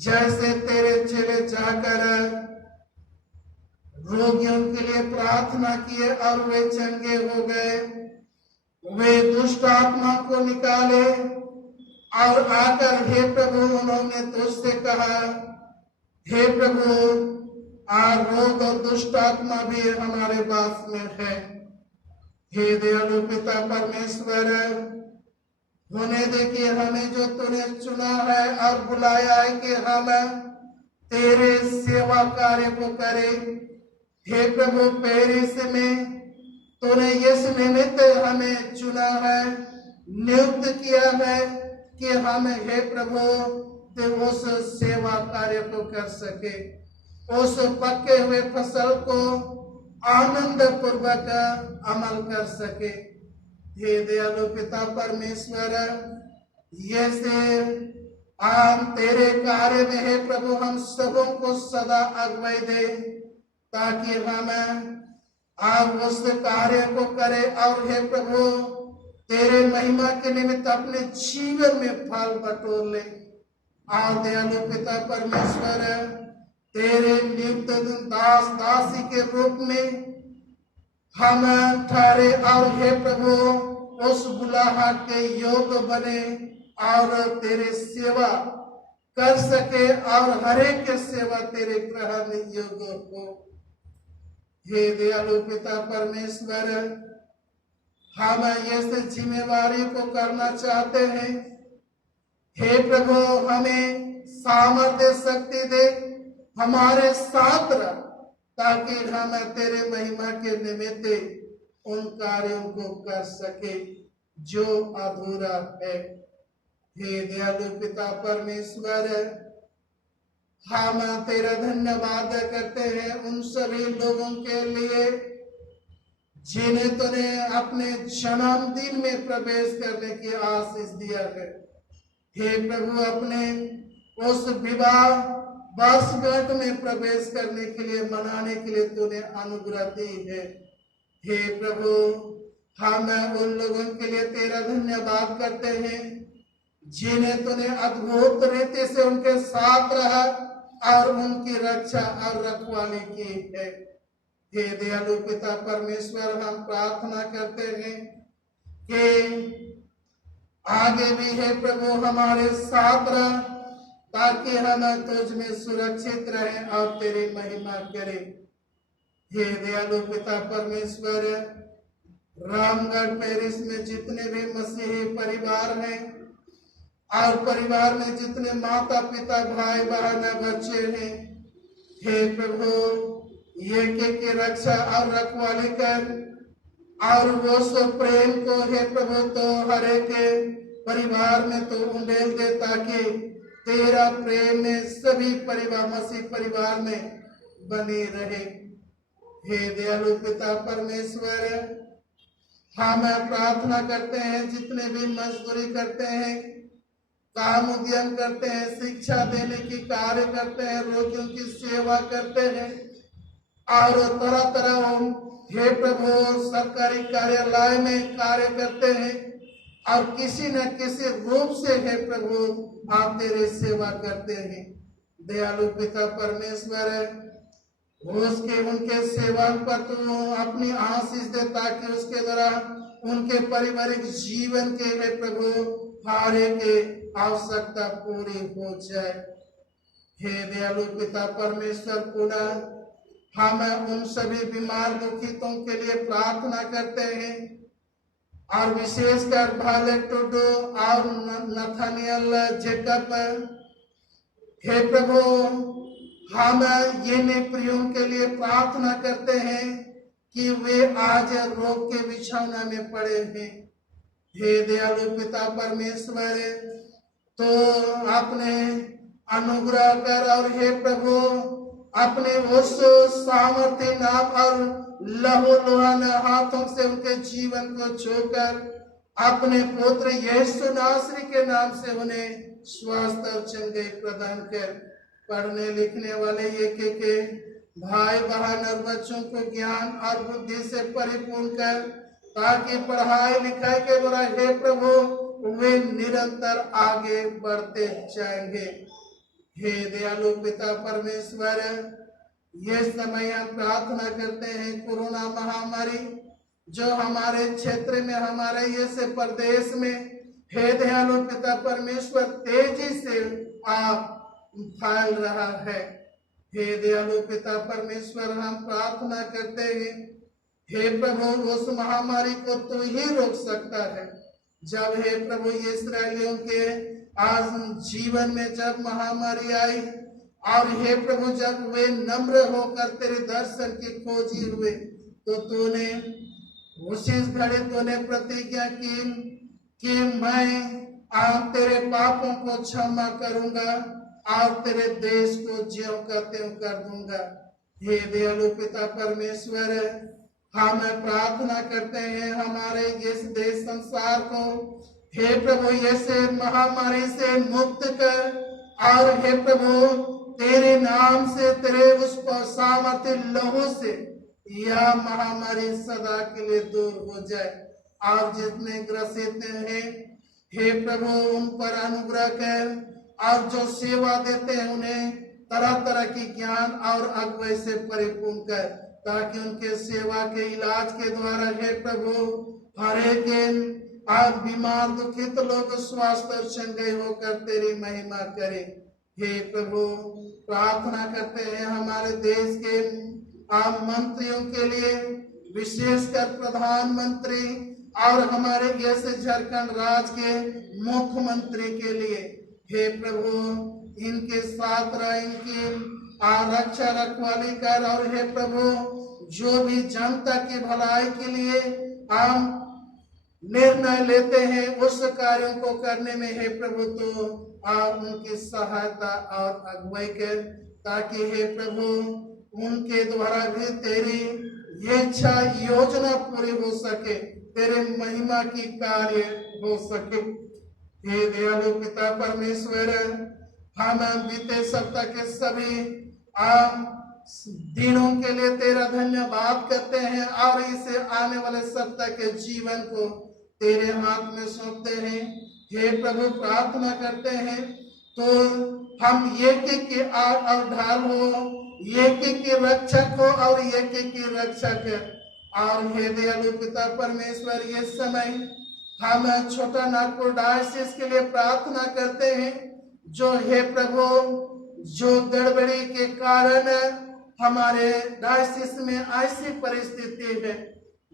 जैसे तेरे चेले जाकर रोगियों के लिए प्रार्थना किए और वे चंगे हो गए, वे दुष्ट आत्मा को निकाले और आकर हे प्रभु उन्होंने तुझसे कहा, हे प्रभु रोग और दुष्ट आत्मा भी हमारे पास में है। हे दयालु पिता परमेश्वर, होने दे कि हमें जो तूने चुना है और बुलाया है कि हम तेरे सेवा कार्य को करें। हे प्रभु, पेरिस में तूने इस निमित्त हमें चुना है, नियुक्त किया है कि हम हे प्रभु उस सेवा कार्य को कर सके, उस पके हुए फसल को आनंद पूर्वक अमल कर सके। हे दयालु पिता परमेश्वर, ये से हम तेरे कार्य में हे प्रभु हम सबों को सदा अगुवाई दे, ताकि हम उस कार्य को करें और हे प्रभु तेरे महिमा के निमित्त अपने जीवन में फल बटोर ले। और दयालु पिता परमेश्वर, तेरे नियुक्त दास दासी के रूप में हम ठहरे और हे प्रभु उस बुलाहट के योग्य बने और तेरे सेवा कर सके और हरेक के सेवा तेरे ग्रहण योग्य हो। हे दयालु पिता परमेश्वर, हम इस जिम्मेवारी को करना चाहते हैं। हे प्रभु, हमें सामर्थ्य शक्ति दे, हमारे साथ रह, ताकि हम तेरे महिमा के निमित्त उन कार्यों को कर सके जो अधूरा है। हे दयालु पिता परमेश्वर, हम तेरा धन्यवाद करते हैं उन सभी लोगों के लिए जिन्हें तूने अपने जन्मदिन में प्रवेश करने की आशीष दिया है। हे प्रभु, अपने उस विवाह वर्षगांठ में प्रवेश करने के लिए, मनाने के लिए तूने अनुग्रह दी है। हे प्रभु, हम उन लोगों के लिए तेरा धन्यवाद करते हैं जिन्हें तूने अद्भुत रीति से उनके साथ रहा और उनकी रक्षा और रखवाली की है। हे दयालु पिता परमेश्वर, हम प्रार्थना करते हैं कि आगे भी हे प्रभु हमारे साथ रह, ताकि हम तुझ में सुरक्षित रहें और तेरी महिमा करें। हे दयालु पिता परमेश्वर, रामगढ़ पेरिस में जितने भी मसीही परिवार हैं और परिवार में जितने माता पिता, भाई बहन, बच्चे हैं, हे प्रभु ये की रक्षा और रखवाली कर, और वो सब प्रेम को हे प्रभु तो हर एक परिवार में तो उंडेल दे, ताकि तेरा प्रेम में सभी परिवार, मसीह परिवार में बनी रहे। हे दयालु पिता परमेश्वर, हम प्रार्थना करते हैं जितने भी मजदूरी करते हैं, काम उद्यम करते हैं, शिक्षा देने की कार्य करते हैं, रोगियों की सेवा करते हैं और तरह तरह हे प्रभु सरकारी कार्यालय में कार्य करते हैं और किसी न किसी रूप से हे प्रभु आप तेरे सेवा करते हैं। दयालु पिता परमेश्वर, उसके उनके सेवा पर तू अपनी आशीष दे, ताकि उसके द्वारा उनके पारिवारिक जीवन के हे प्रभु हर एक आवश्यकता पूरी हो जाए। हे दयालु पिता परमेश्वर, पुनः हम उन सभी बीमार दुखितों के लिए प्रार्थना करते हैं और विशेषकर भाले टुडू और नथानियल जेकब, हे प्रभु हम ये प्रियों के लिए प्रार्थना करते हैं कि वे आज रोग के बिछौना में पड़े हैं। हे दयालु पिता परमेश्वर, तो आपने अनुग्रह कर और हे प्रभु अपने उस सामर्थ्य नाम और लहू लुहान हाथों से उनके जीवन को छूकर अपने पुत्र यीशु नासरी के नाम से उन्हें स्वास्थ्य और चंगाई प्रदान कर, पढ़ने लिखने वाले के भाई बहन और बच्चों को ज्ञान और बुद्धि से परिपूर्ण कर, ताकि पढ़ाई लिखाई के द्वारा हे प्रभु वे निरंतर आगे बढ़ते जाएंगे। हे दयालु पिता परमेश्वर, ये समय हम प्रार्थना करते हैं कोरोना महामारी जो हमारे क्षेत्र में, हमारे ये से प्रदेश में हे दयालु पिता परमेश्वर तेजी से आप फैल रहा है। हे दयालु पिता परमेश्वर, हम प्रार्थना करते हैं हे प्रभु उस महामारी को तू ही रोक सकता है। जब हे प्रभु ये इस्राएलियों के आज जीवन में जब महामारी आई और हे प्रभु जब वे नम्र होकर तेरे दर्शन की खोजी हुए, तो तूने उसी घड़ी तूने प्रतिज्ञा की कि मैं तेरे पापों को क्षमा करूंगा और तेरे देश को ज्यों का त्यों कर दूंगा। हे दयालु पिता परमेश्वर, हम प्रार्थना करते हैं हमारे इस देश संसार को हे प्रभु ऐसे महामारी से मुक्त कर, और हे प्रभु तेरे नाम से, तेरे उस सामर्थ्य लहू से यह महामारी सदा के लिए दूर हो जाए। और जितने ग्रसित हैं हे प्रभु उन पर अनुग्रह कर, और जो सेवा देते हैं उन्हें तरह तरह की ज्ञान और अगुवाई से परिपूर्ण कर, ताकि उनके सेवा के इलाज के द्वारा हे प्रभु हर एक आज बीमार दुखित लोग स्वास्थ्य और चंगाई होकर तेरी महिमा करें। हे प्रभु प्रार्थना करते हैं हमारे देश के आम मंत्रियों के लिए, विशेषकर प्रधानमंत्री और हमारे जैसे झारखंड राज्य के मुख्यमंत्री के लिए। हे प्रभु इनके साथ रह, इनकी रक्षा रखवाली कर, और हे प्रभु जो भी जनता की भलाई के लिए हम निर्णय लेते हैं उस कार्यों को करने में हे प्रभु तो आप उनकी सहायता और अगुवाई कर, ताकि हे प्रभु उनके द्वारा भी तेरी ये इच्छा योजना पूरी हो सके, तेरे महिमा की कार्य हो सके। हे दयालु पिता परमेश्वर, हम बीते सप्ताह के सभी दिनों के लिए तेरा धन्यवाद करते हैं और इसे आने वाले सप्ताह के जीवन को तेरे हाथ में सौंपते हैं। हे प्रभु, प्रार्थना करते हैं तो हम एक के और ढाल हो, एक के रक्षक हो और एक के रक्षक। और हे दयालु पिता परमेश्वर, ये समय हम छोटा नागपुर डायसिस के लिए प्रार्थना करते हैं, जो हे प्रभु, जो गड़बड़ी के कारण हमारे डायसिस में ऐसी परिस्थिति है,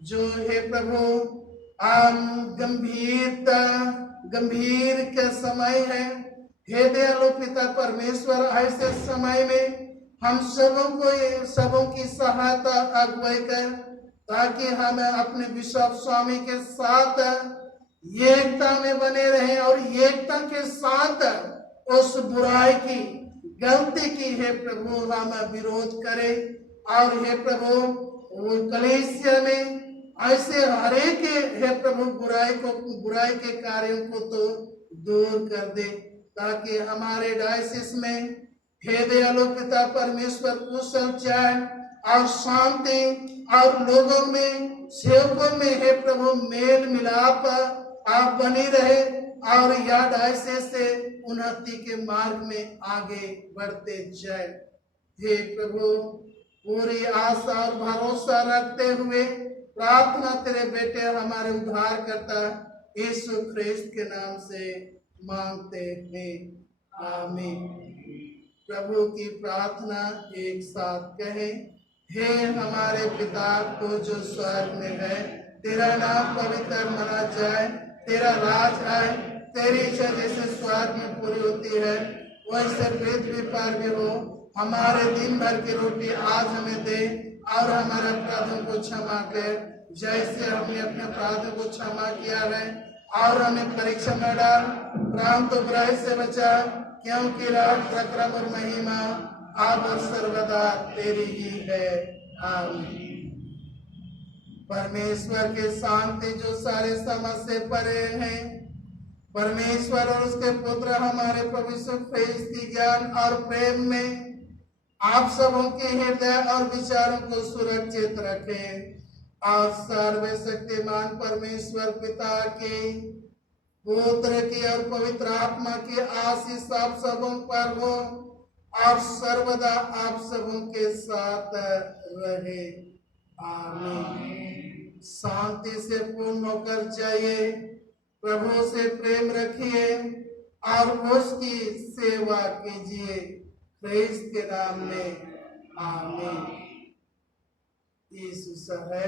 जो हे प्रभु गंभीर के समय है। हे दयालु पिता परमेश्वर, ऐसे समय में हम सबों की सहायता अगुवाई कर, ताकि हम अपने बिशप स्वामी के साथ एकता में बने रहें और एकता के साथ उस बुराई की, गलती की हे प्रभु हम विरोध करें। और हे प्रभु, वो कलीसिया में ऐसे हरेक हे प्रभु बुराई के कार्यों को तो दूर कर दे, ताकि हमारे डायसिस में हे दयालु पिता परमेश्वर कुशल चैन और शांति और लोगों में, सेवकों में हे प्रभु मेल मिलाप आप बनी रहे और यह डायसिस से उन्नति के मार्ग में आगे बढ़ते जाए। हे प्रभु, पूरी आशा और भरोसा रखते हुए प्रार्थना तेरे बेटे हमारे उद्धारकर्ता यीशु ख्रिस्त के नाम से मांगते हैं, आमीन। प्रभु की प्रार्थना एक साथ कहें। हे हमारे पिता को जो स्वर्ग में है, तेरा नाम पवित्र माना जाए, तेरा राज आए, तेरी इच्छा जैसे स्वर्ग में पूरी होती है वैसे पृथ्वी पर भी हो। हमारे दिन भर की रोटी आज हमें दे और हमारे अपराधों को क्षमा कर, जैसे हमने अपने अपराधों को क्षमा किया है। और हमें परीक्षा में डाल, परंतु बुराई से बचा, क्योंकि राज, प्रक्रम और महिमा अब और सर्वदा तेरी ही है, आमीन। परमेश्वर के शांति जो सारे समझ से परे हैं, परमेश्वर और उसके पुत्र हमारे प्रभु यीशु ख्रिस्त की ज्ञान और प्रेम में आप सबों के हृदय और विचारों को सुरक्षित रखें। और सर्वशक्तिमान परमेश्वर पिता के, पुत्र की और पवित्र आत्मा की आशीष आप सबों पर हो और सर्वदा आप सबों के साथ रहे, आमीन। शांति से पूर्ण होकर जाइए, प्रभु से प्रेम रखिए और उसकी सेवा कीजिए, ख्रिस्त के नाम में, आमीन। यीशु है।